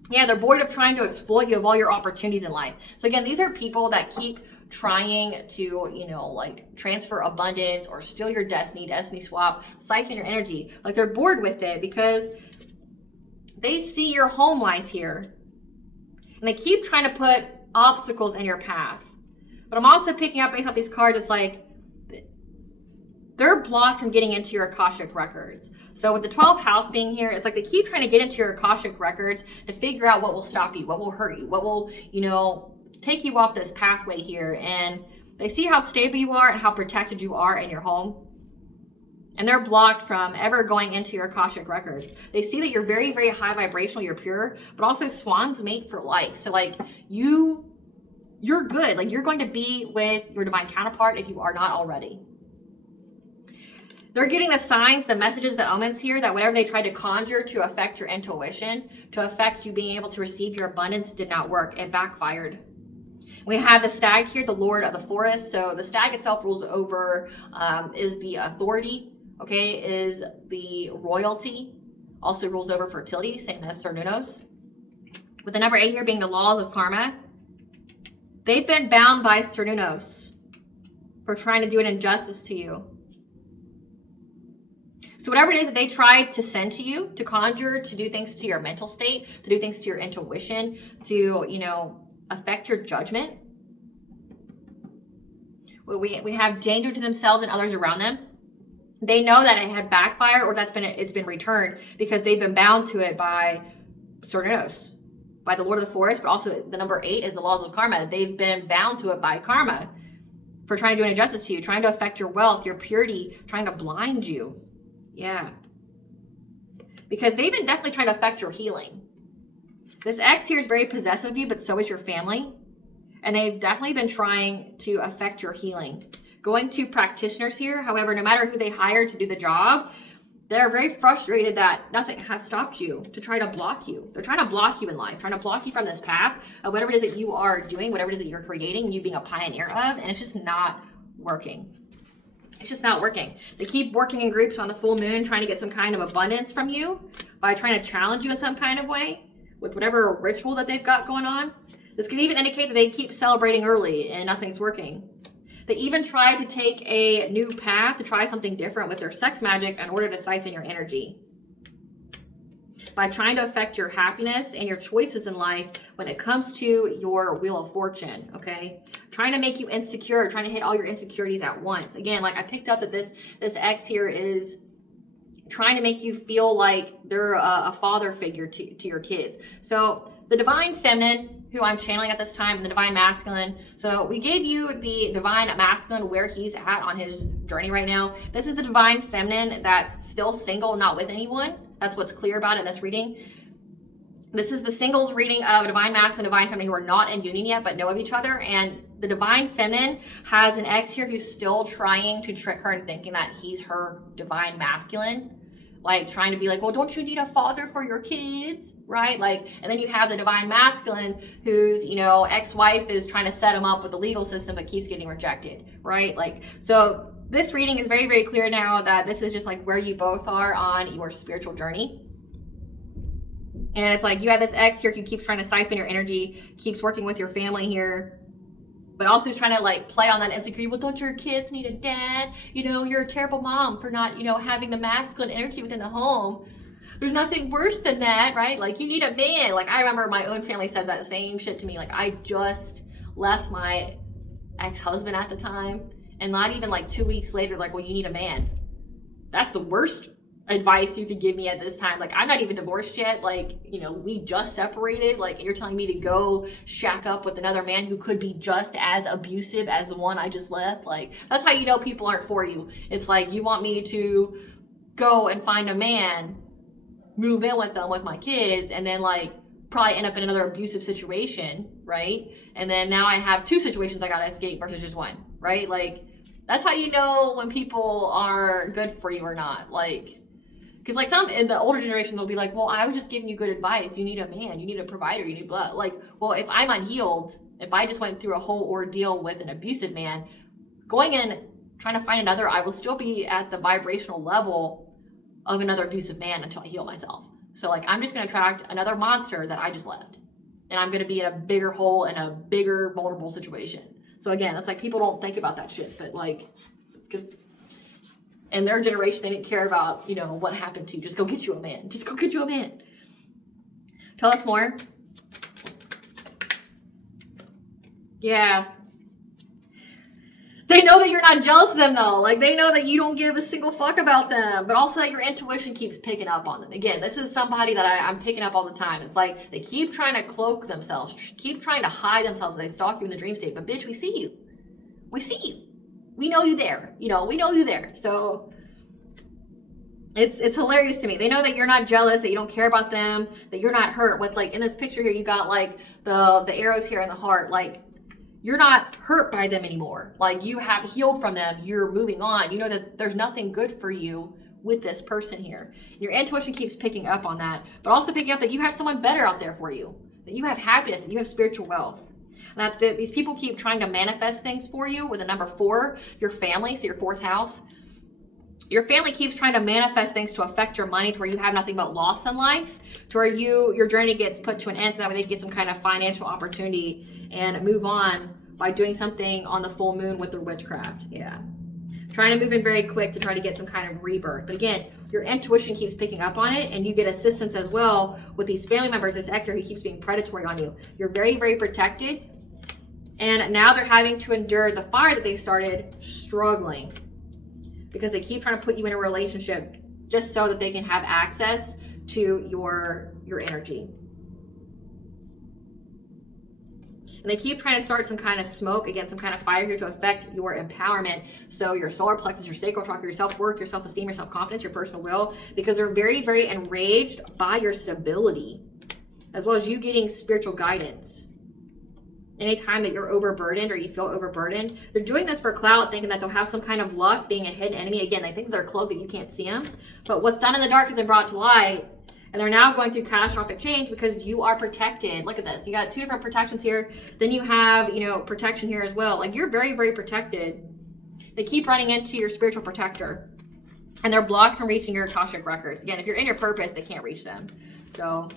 Yeah, they're bored of trying to exploit you of all your opportunities in life. So again, these are people that keep trying to, you know, like transfer abundance or steal your destiny swap, siphon your energy. Like they're bored with it because they see your home life here. And they keep trying to put obstacles in your path. But I'm also picking up based off these cards, it's like they're blocked from getting into your Akashic records. So with the 12th house being here, it's like they keep trying to get into your Akashic records to figure out what will stop you, what will hurt you, what will, you know, take you off this pathway here. And they see how stable you are and how protected you are in your home. And they're blocked from ever going into your Akashic records. They see that you're very, very high vibrational, you're pure, but also swans mate for life. So like you're good. Like you're going to be with your divine counterpart if you are not already. They're getting the signs, the messages, the omens here that whatever they tried to conjure to affect your intuition, to affect you being able to receive your abundance did not work. It backfired. We have the stag here, the lord of the forest. So the stag itself rules over, is the authority, okay, is the royalty, also rules over fertility, same as Cernunnos. With the number 8 here being the laws of karma. They've been bound by Cernunnos for trying to do an injustice to you. So whatever it is that they try to send to you, to conjure, to do things to your mental state, to do things to your intuition, to, you know, affect your judgment. We have danger to themselves and others around them. They know that it had backfired, or it's been returned because they've been bound to it by certain oaths, by the Lord of the Forest, but also the number 8 is the laws of karma. They've been bound to it by karma for trying to do an injustice to you, trying to affect your wealth, your purity, trying to blind you. Yeah. Because they've been definitely trying to affect your healing. This ex here is very possessive of you, but so is your family. And they've definitely been trying to affect your healing. Going to practitioners here, however, no matter who they hire to do the job, they're very frustrated that nothing has stopped you to try to block you. They're trying to block you in life, trying to block you from this path of whatever it is that you are doing, whatever it is that you're creating, you being a pioneer of, and it's just not working. It's just not working. They keep working in groups on the full moon, trying to get some kind of abundance from you by trying to challenge you in some kind of way with whatever ritual that they've got going on. This could even indicate that they keep celebrating early and nothing's working. They even try to take a new path, to try something different with their sex magic in order to siphon your energy. By trying to affect your happiness and your choices in life when it comes to your wheel of fortune, okay? Trying to make you insecure, trying to hit all your insecurities at once. Again, like I picked up that this ex here is trying to make you feel like they're a father figure to your kids. So the divine feminine, who I'm channeling at this time, and the divine masculine. So we gave you the divine masculine where he's at on his journey right now. This is the divine feminine that's still single, not with anyone. That's what's clear about it in this reading. This is the singles reading of divine masculine and divine feminine who are not in union yet but know of each other. And the divine feminine has an ex here who's still trying to trick her into thinking that he's her divine masculine. Like trying to be like, well, don't you need a father for your kids, right? Like, and then you have the divine masculine whose, you know, ex-wife is trying to set him up with the legal system but keeps getting rejected, right? Like, so this reading is very, very clear now that this is just like where you both are on your spiritual journey. And it's like you have this ex here who keeps trying to siphon your energy, keeps working with your family here, but also is trying to like play on that insecurity. Well, don't your kids need a dad? You know, you're a terrible mom for not, you know, having the masculine energy within the home. There's nothing worse than that, right? Like you need a man. Like I remember my own family said that same shit to me. Like I just left my ex-husband at the time, and not even like 2 weeks later, like, well, you need a man. That's the worst advice you could give me at this time. Like I'm not even divorced yet, like, you know, we just separated, like you're telling me to go shack up with another man who could be just as abusive as the one I just left. Like that's how you know people aren't for you. It's like you want me to go and find a man, move in with them with my kids, and then like probably end up in another abusive situation, right? And then now I have 2 situations I gotta escape versus just 1, right? Like that's how you know when people are good for you or not. Like, because like some in the older generation, they'll be like, well, I was just giving you good advice. You need a man, you need a provider, you need blah. Like, well, if I'm unhealed, if I just went through a whole ordeal with an abusive man, going in, trying to find another, I will still be at the vibrational level of another abusive man until I heal myself. So like, I'm just going to attract another monster that I just left. And I'm going to be in a bigger hole in a bigger vulnerable situation. So again, it's like people don't think about that shit, but like, it's because in their generation, they didn't care about, you know, what happened to you. Just go get you a man. Just go get you a man. Tell us more. Yeah. They know that you're not jealous of them, though. Like, they know that you don't give a single fuck about them, but also that your intuition keeps picking up on them. Again, this is somebody that I'm picking up all the time. It's like they keep trying to cloak themselves, keep trying to hide themselves. They stalk you in the dream state, but bitch, we see you. We see you. We know you there. You know, we know you there. So it's hilarious to me. They know that you're not jealous, that you don't care about them, that you're not hurt. With like in this picture here, you got like the arrows here in the heart. Like you're not hurt by them anymore. Like you have healed from them. You're moving on. You know that there's nothing good for you with this person here. Your intuition keeps picking up on that, but also picking up that you have someone better out there for you, that you have happiness, that you have spiritual wealth. And that these people keep trying to manifest things for you with a number 4, your family, so your 4th house. Your family keeps trying to manifest things to affect your money to where you have nothing but loss in life, to where your journey gets put to an end so that way they get some kind of financial opportunity and move on by doing something on the full moon with their witchcraft. Yeah. Trying to move in very quick to try to get some kind of rebirth. But again, your intuition keeps picking up on it, and you get assistance as well with these family members, this ex who keeps being predatory on you. You're very, very protected. And now they're having to endure the fire that they started, struggling. Because they keep trying to put you in a relationship just so that they can have access to your energy. And they keep trying to start some kind of smoke, again, some kind of fire here to affect your empowerment. So your solar plexus, your sacral chakra, your self-worth, your self-esteem, your self-confidence, your personal will, because they're very, very enraged by your stability, as well as you getting spiritual guidance. Anytime that you're overburdened or you feel overburdened, they're doing this for clout, thinking that they'll have some kind of luck being a hidden enemy. Again, they think they're cloaked, that you can't see them. But what's done in the dark has been brought to light. And they're now going through catastrophic change because you are protected. Look at this. You got two different protections here. Then you have, protection here as well. Like, you're very, very protected. They keep running into your spiritual protector. And they're blocked from reaching your Akashic records. Again, if you're in your purpose, they can't reach them. So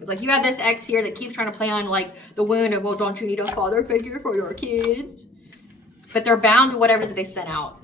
it's like you have this ex here that keeps trying to play on like the wound of, well, don't you need a father figure for your kids? But they're bound to whatever it is that they sent out.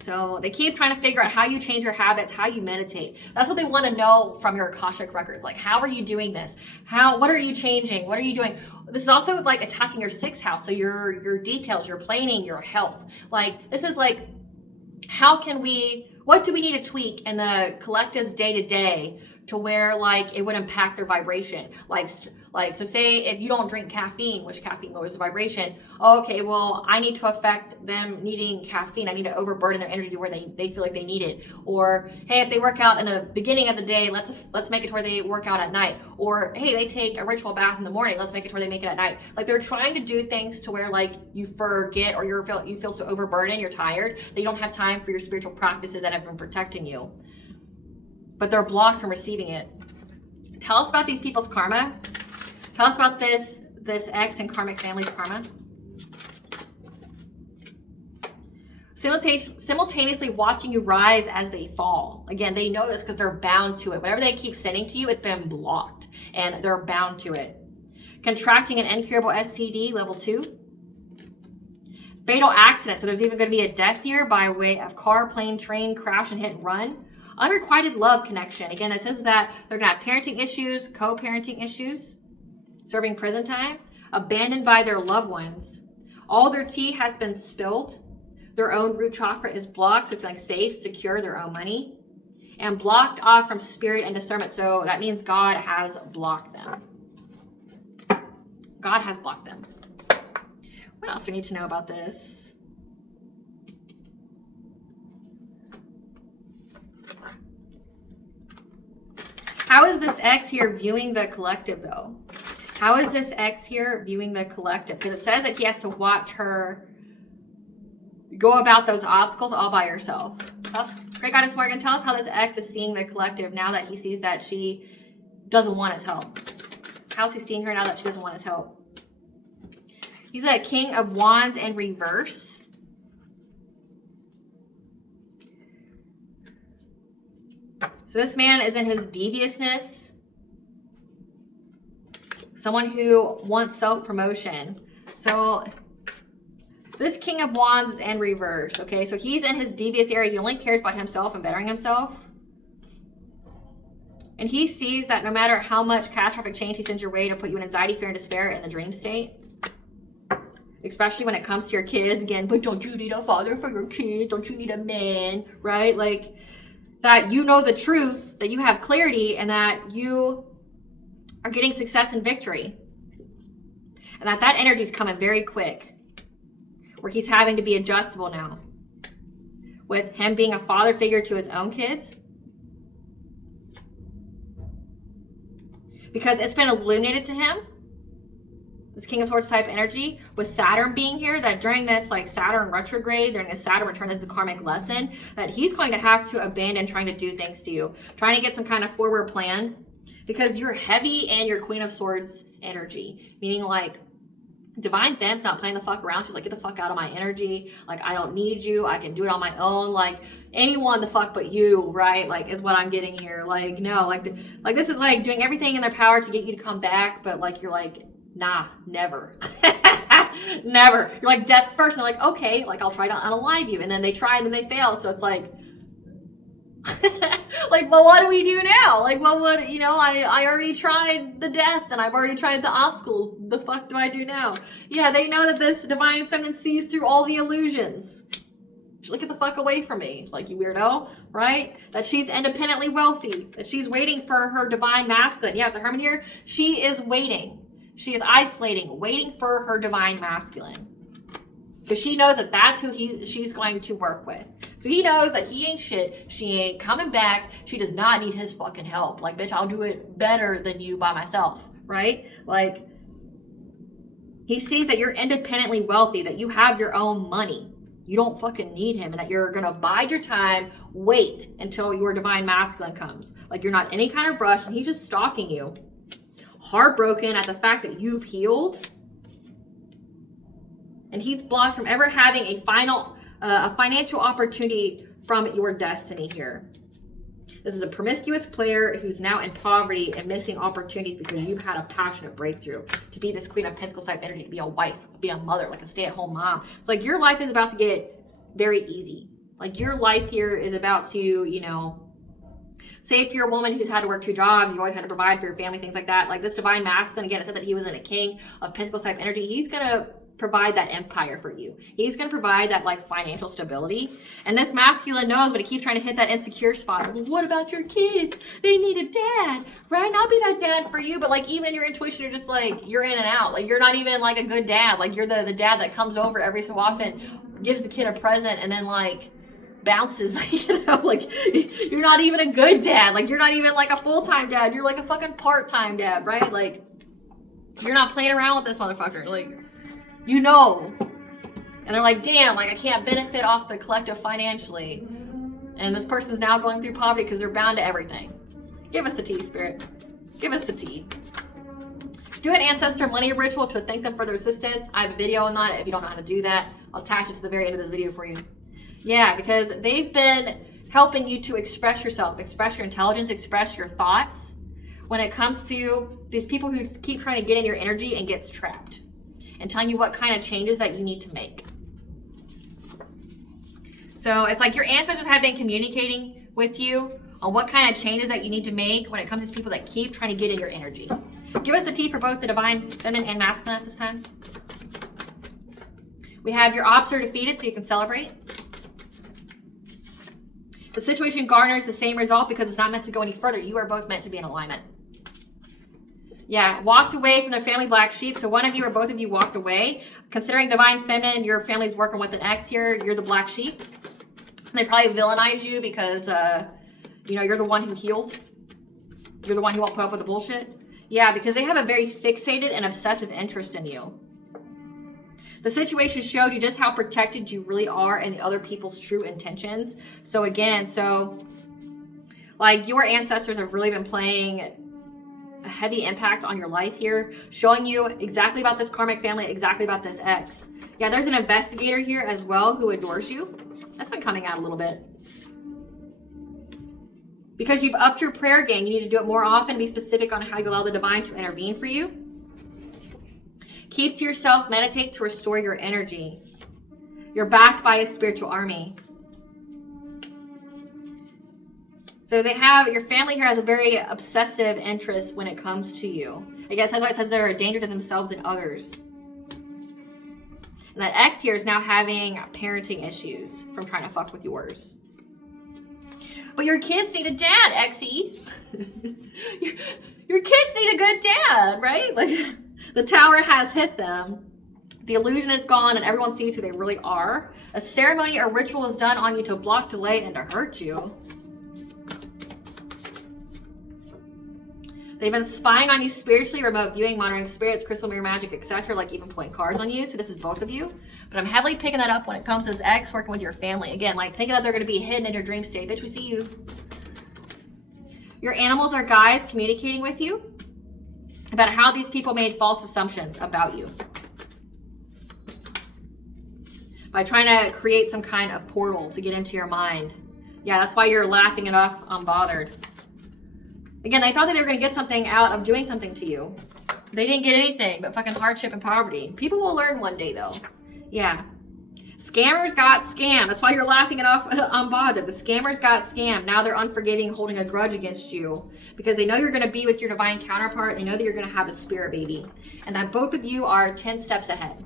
So they keep trying to figure out how you change your habits, how you meditate. That's what they want to know from your Akashic records. Like, how are you doing this? What are you changing? What are you doing? This is also like attacking your 6th house. So your details, your planning, your health. Like, this is like, what do we need to tweak in the collective's day to day to where like it would impact their vibration? So say if you don't drink caffeine, which caffeine lowers the vibration. Oh, okay, well, I need to affect them needing caffeine. I need to overburden their energy to where they feel like they need it. Or, hey, if they work out in the beginning of the day, let's make it to where they work out at night. Or, hey, they take a ritual bath in the morning, let's make it to where they make it at night. Like, they're trying to do things to where like you forget, or you feel so overburdened, you're tired, that you don't have time for your spiritual practices that have been protecting you. But they're blocked from receiving it. Tell us about these people's karma. Tell us about this ex and karmic family's karma. Simultaneously watching you rise as they fall. Again, they know this because they're bound to it. Whatever they keep sending to you, it's been blocked. And they're bound to it. Contracting an incurable STD, level 2. Fatal accident. So there's even going to be a death here by way of car, plane, train, crash, and hit and run. Unrequited love connection. Again, it says that they're going to have parenting issues, co-parenting issues. Serving prison time, abandoned by their loved ones. All their tea has been spilled. Their own root chakra is blocked, so feeling safe, secure, their own money. And blocked off from spirit and discernment. So that means God has blocked them. God has blocked them. What else do we need to know about this? How is this ex here viewing the collective, though? How is this ex here viewing the collective? Because it says that he has to watch her go about those obstacles all by herself. Great Goddess Morgan, tell us how this ex is seeing the collective now that he sees that she doesn't want his help. How's he seeing her now that she doesn't want his help? He's a King of Wands in reverse. So this man is in his deviousness. Someone who wants self-promotion. So this King of Wands is in reverse, okay? So he's in his devious area. He only cares about himself and bettering himself. And he sees that no matter how much catastrophic change he sends your way to put you in anxiety, fear, and despair in the dream state, especially when it comes to your kids, again, but don't you need a father for your kids? Don't you need a man, right? Like, that you know the truth, that you have clarity, and that you are getting success and victory. And that energy is coming very quick, where he's having to be adjustable now. With him being a father figure to his own kids. Because it's been illuminated to him, this King of Swords type energy, with Saturn being here, that during this like Saturn retrograde, during this Saturn return, this is a karmic lesson, that he's going to have to abandon trying to do things to you. Trying to get some kind of forward plan. Because you're heavy and you're Queen of Swords energy. Meaning like, Divine Fem's not playing the fuck around. She's like, get the fuck out of my energy. Like, I don't need you. I can do it on my own. Like, anyone the fuck but you, right? Like, is what I'm getting here. Like, no, like this is like doing everything in their power to get you to come back, but like you're like, nah, never. Never. You're like death first. And they're like, okay, like I'll try to unalive you. And then they try and then they fail. So it's like, like, well, what do we do now? Like, well, what, you know, I already tried the death and I've already tried the obstacles. The fuck do I do now? Yeah, they know that this divine feminine sees through all the illusions. Look at the fuck away from me, like, you weirdo, right? That she's independently wealthy, that she's waiting for her divine masculine. Yeah, the hermit here, she is waiting. She is isolating, waiting for her divine masculine. Because she knows that that's who she's going to work with. So he knows that he ain't shit. She ain't coming back. She does not need his fucking help. Like, bitch, I'll do it better than you by myself, right? Like, he sees that you're independently wealthy, that you have your own money. You don't fucking need him, and that you're going to bide your time, wait until your divine masculine comes. Like, you're not in any kind of rush, and he's just stalking you. Heartbroken at the fact that you've healed. And he's blocked from ever having a financial opportunity from your destiny here. This is a promiscuous player who's now in poverty and missing opportunities because you've had a passionate breakthrough to be this Queen of Pentacles type energy, to be a wife, be a mother, like a stay-at-home mom. It's like your life is about to get very easy. Like your life here is about to, you know, say if you're a woman who's had to work 2 jobs, you always had to provide for your family, things like that. Like this divine masculine, again, it said that he was in a King of Pentacles type energy. He's going to provide that empire for you. He's going to provide that like financial stability. And this masculine knows, but he keeps trying to hit that insecure spot. Well, what about your kids? They need a dad, right? And I'll be that dad for you. But like even in your intuition, you're just like, you're in and out. Like you're not even like a good dad. Like you're the dad that comes over every so often, gives the kid a present, and then like bounces. You know, like you're not even a good dad. Like you're not even like a full-time dad. You're like a fucking part-time dad, right? Like you're not playing around with this motherfucker. Like, you know. And they're like, damn, like I can't benefit off the collective financially. And this person's now going through poverty because they're bound to everything. Give us the tea, Spirit. Give us the tea. Do an ancestor money ritual to thank them for their assistance. I have a video on that. If you don't know how to do that, I'll attach it to the very end of this video for you. Yeah, because they've been helping you to express yourself, express your intelligence, express your thoughts when it comes to these people who keep trying to get in your energy and gets trapped, and telling you what kind of changes that you need to make. So it's like your ancestors have been communicating with you on what kind of changes that you need to make when it comes to people that keep trying to get in your energy. Give us the tea for both the divine feminine and masculine at this time. We have your opps are defeated, so you can celebrate. The situation garners the same result because it's not meant to go any further. You are both meant to be in alignment. Yeah, walked away from the family black sheep. So one of you or both of you walked away. Considering divine feminine, your family's working with an ex here. You're the black sheep. They probably villainize you because, you know, you're the one who healed. You're the one who won't put up with the bullshit. Yeah, because they have a very fixated and obsessive interest in you. The situation showed you just how protected you really are and the other people's true intentions. So again, like your ancestors have really been playing a heavy impact on your life here, showing you exactly about this karmic family, exactly about this ex. Yeah, there's an investigator here as well who adores you. That's been coming out a little bit. Because you've upped your prayer game, you need to do it more often, be specific on how you allow the divine to intervene for you. Keep to yourself, meditate to restore your energy. You're backed by a spiritual army. So they have, your family here has a very obsessive interest when it comes to you. I guess that's why it says they're a danger to themselves and others. And that ex here is now having parenting issues from trying to fuck with yours. But your kids need a dad, Exy. Your kids need a good dad, right? Like, the tower has hit them. The illusion is gone and everyone sees who they really are. A ceremony or ritual is done on you to block, delay, and to hurt you. They've been spying on you spiritually, remote viewing, monitoring spirits, crystal mirror magic, etc. Like even playing cards on you. So this is both of you. But I'm heavily picking that up when it comes to this ex working with your family. Again, like thinking that they're going to be hidden in your dream state. Bitch, we see you. Your animals are guides communicating with you about how these people made false assumptions about you. By trying to create some kind of portal to get into your mind Yeah, that's why you're laughing it off unbothered. Again, they thought that they were going to get something out of doing something to you. They didn't get anything but fucking hardship and poverty. People will learn one day, though. Yeah. Scammers got scammed. That's why you're laughing it off unbothered. The scammers got scammed. Now they're unforgiving, holding a grudge against you because they know you're going to be with your divine counterpart. They know that you're going to have a spirit baby and that both of you are 10 steps ahead.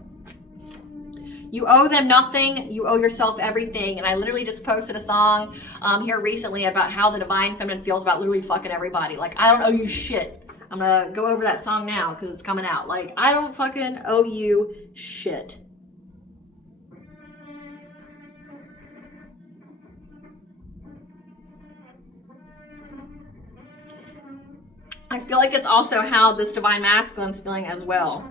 You owe them nothing. You owe yourself everything. And I literally just posted a song here recently about how the divine feminine feels about literally fucking everybody. Like, I don't owe you shit. I'm going to go over that song now because it's coming out. Like, I don't fucking owe you shit. I feel like it's also how this divine masculine's feeling as well.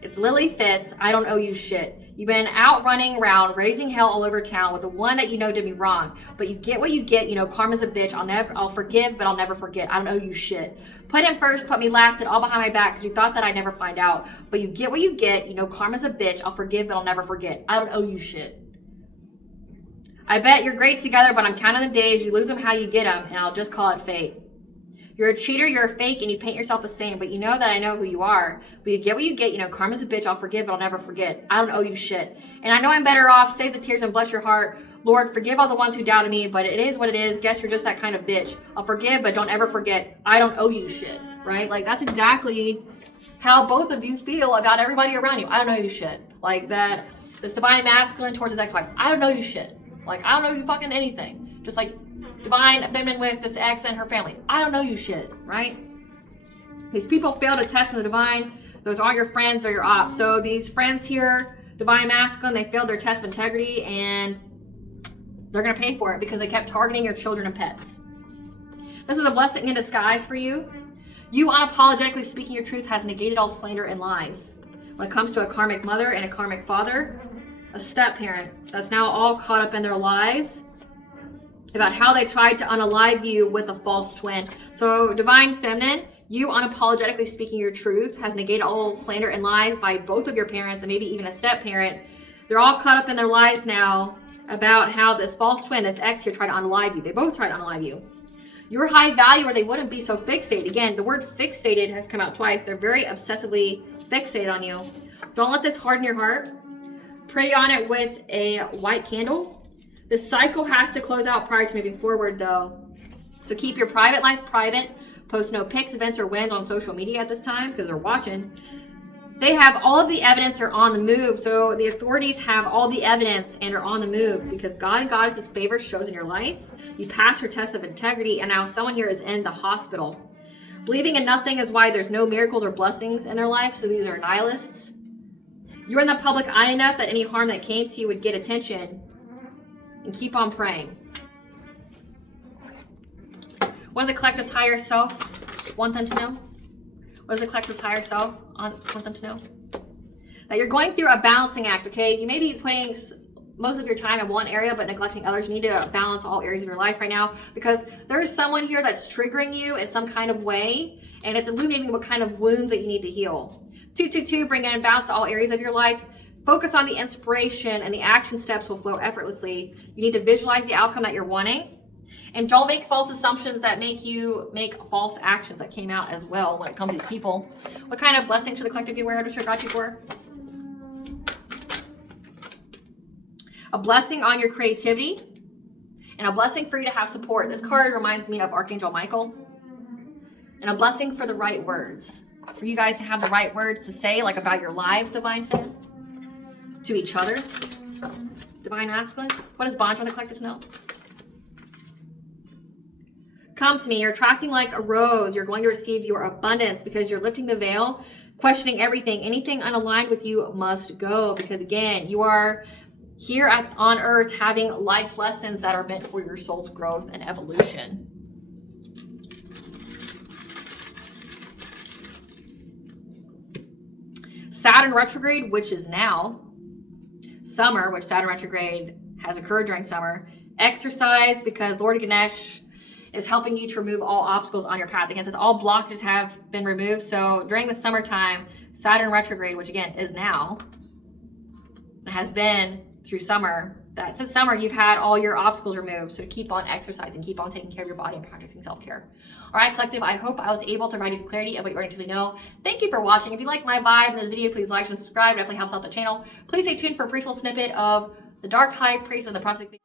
It's Lily Fitz, I don't owe you shit. You've been out running around, raising hell all over town with the one that you know did me wrong. But you get what you get, you know, karma's a bitch. I'll forgive, but I'll never forget. I don't owe you shit. Put him first, put me last, and all behind my back because you thought that I'd never find out. But you get what you get, you know, karma's a bitch. I'll forgive, but I'll never forget. I don't owe you shit. I bet you're great together, but I'm counting the days. You lose them how you get them, and I'll just call it fate. You're a cheater, you're a fake, and you paint yourself the same, but you know that I know who you are. But you get what you get, you know, karma's a bitch, I'll forgive, but I'll never forget. I don't owe you shit. And I know I'm better off, save the tears and bless your heart. Lord, forgive all the ones who doubted me, but it is what it is. Guess you're just that kind of bitch. I'll forgive, but don't ever forget. I don't owe you shit, right? Like, that's exactly how both of you feel about everybody around you. I don't owe you shit. Like that, this divine masculine towards his ex-wife. I don't owe you shit. Like, I don't owe you fucking anything. Just like divine feminine with this ex and her family. I don't know you shit, right? These people fail to test from the divine. Those aren't your friends, they're your ops. So these friends here, divine masculine, they failed their test of integrity and they're going to pay for it because they kept targeting your children and pets. This is a blessing in disguise for you. You unapologetically speaking your truth has negated all slander and lies. When it comes to a karmic mother and a karmic father, a step parent that's now all caught up in their lies about how they tried to unalive you with a false twin. So divine feminine, you unapologetically speaking your truth has negated all slander and lies by both of your parents and maybe even a step parent. They're all caught up in their lies now about how this false twin, this ex here, tried to unalive you. They both tried to unalive you. You're high value or they wouldn't be so fixated. Again, the word fixated has come out twice. They're very obsessively fixated on you. Don't let this harden your heart. Pray on it with a white candle. This cycle has to close out prior to moving forward, though. So keep your private life private. Post no pics, events, or wins on social media at this time because they're watching. They have all of the evidence, are on the move. So the authorities have all the evidence and are on the move because God and Goddess's favor shows in your life. You passed your test of integrity, and now someone here is in the hospital. Believing in nothing is why there's no miracles or blessings in their life. So these are nihilists. You're in the public eye enough that any harm that came to you would get attention. And keep on praying. What does the collective's higher self want them to know? What does the collective's higher self want them to know? That you're going through a balancing act, okay? You may be putting most of your time in one area but neglecting others. You need to balance all areas of your life right now because there is someone here that's triggering you in some kind of way and it's illuminating what kind of wounds that you need to heal. 222, bring in balance to all areas of your life. Focus on the inspiration and the action steps will flow effortlessly. You need to visualize the outcome that you're wanting. And don't make false assumptions that make you make false actions. That came out as well when it comes to these people. What kind of blessing should the collective be aware of? What got you for? A blessing on your creativity. And a blessing for you to have support. This card reminds me of Archangel Michael. And a blessing for the right words. For you guys to have the right words to say, like about your lives, divine feminine. To each other. Divine masculine. What does bond from the collective know? Come to me. You're attracting like a rose. You're going to receive your abundance because you're lifting the veil, questioning everything. Anything unaligned with you must go because again, you are here on earth having life lessons that are meant for your soul's growth and evolution. Saturn retrograde, which is now summer, which Saturn retrograde has occurred during summer. Exercise because Lord Ganesh is helping you to remove all obstacles on your path. Again, since all blockages have been removed. So during the summertime, Saturn retrograde, which again is now, has been through summer, that since summer you've had all your obstacles removed. So keep on exercising, keep on taking care of your body and practicing self-care. All right, collective, I hope I was able to provide you with clarity of what you already truly know. Thank you for watching. If you like my vibe in this video, please like and subscribe. It definitely helps out the channel. Please stay tuned for a brief little snippet of the Dark High Priest and the Prophecy.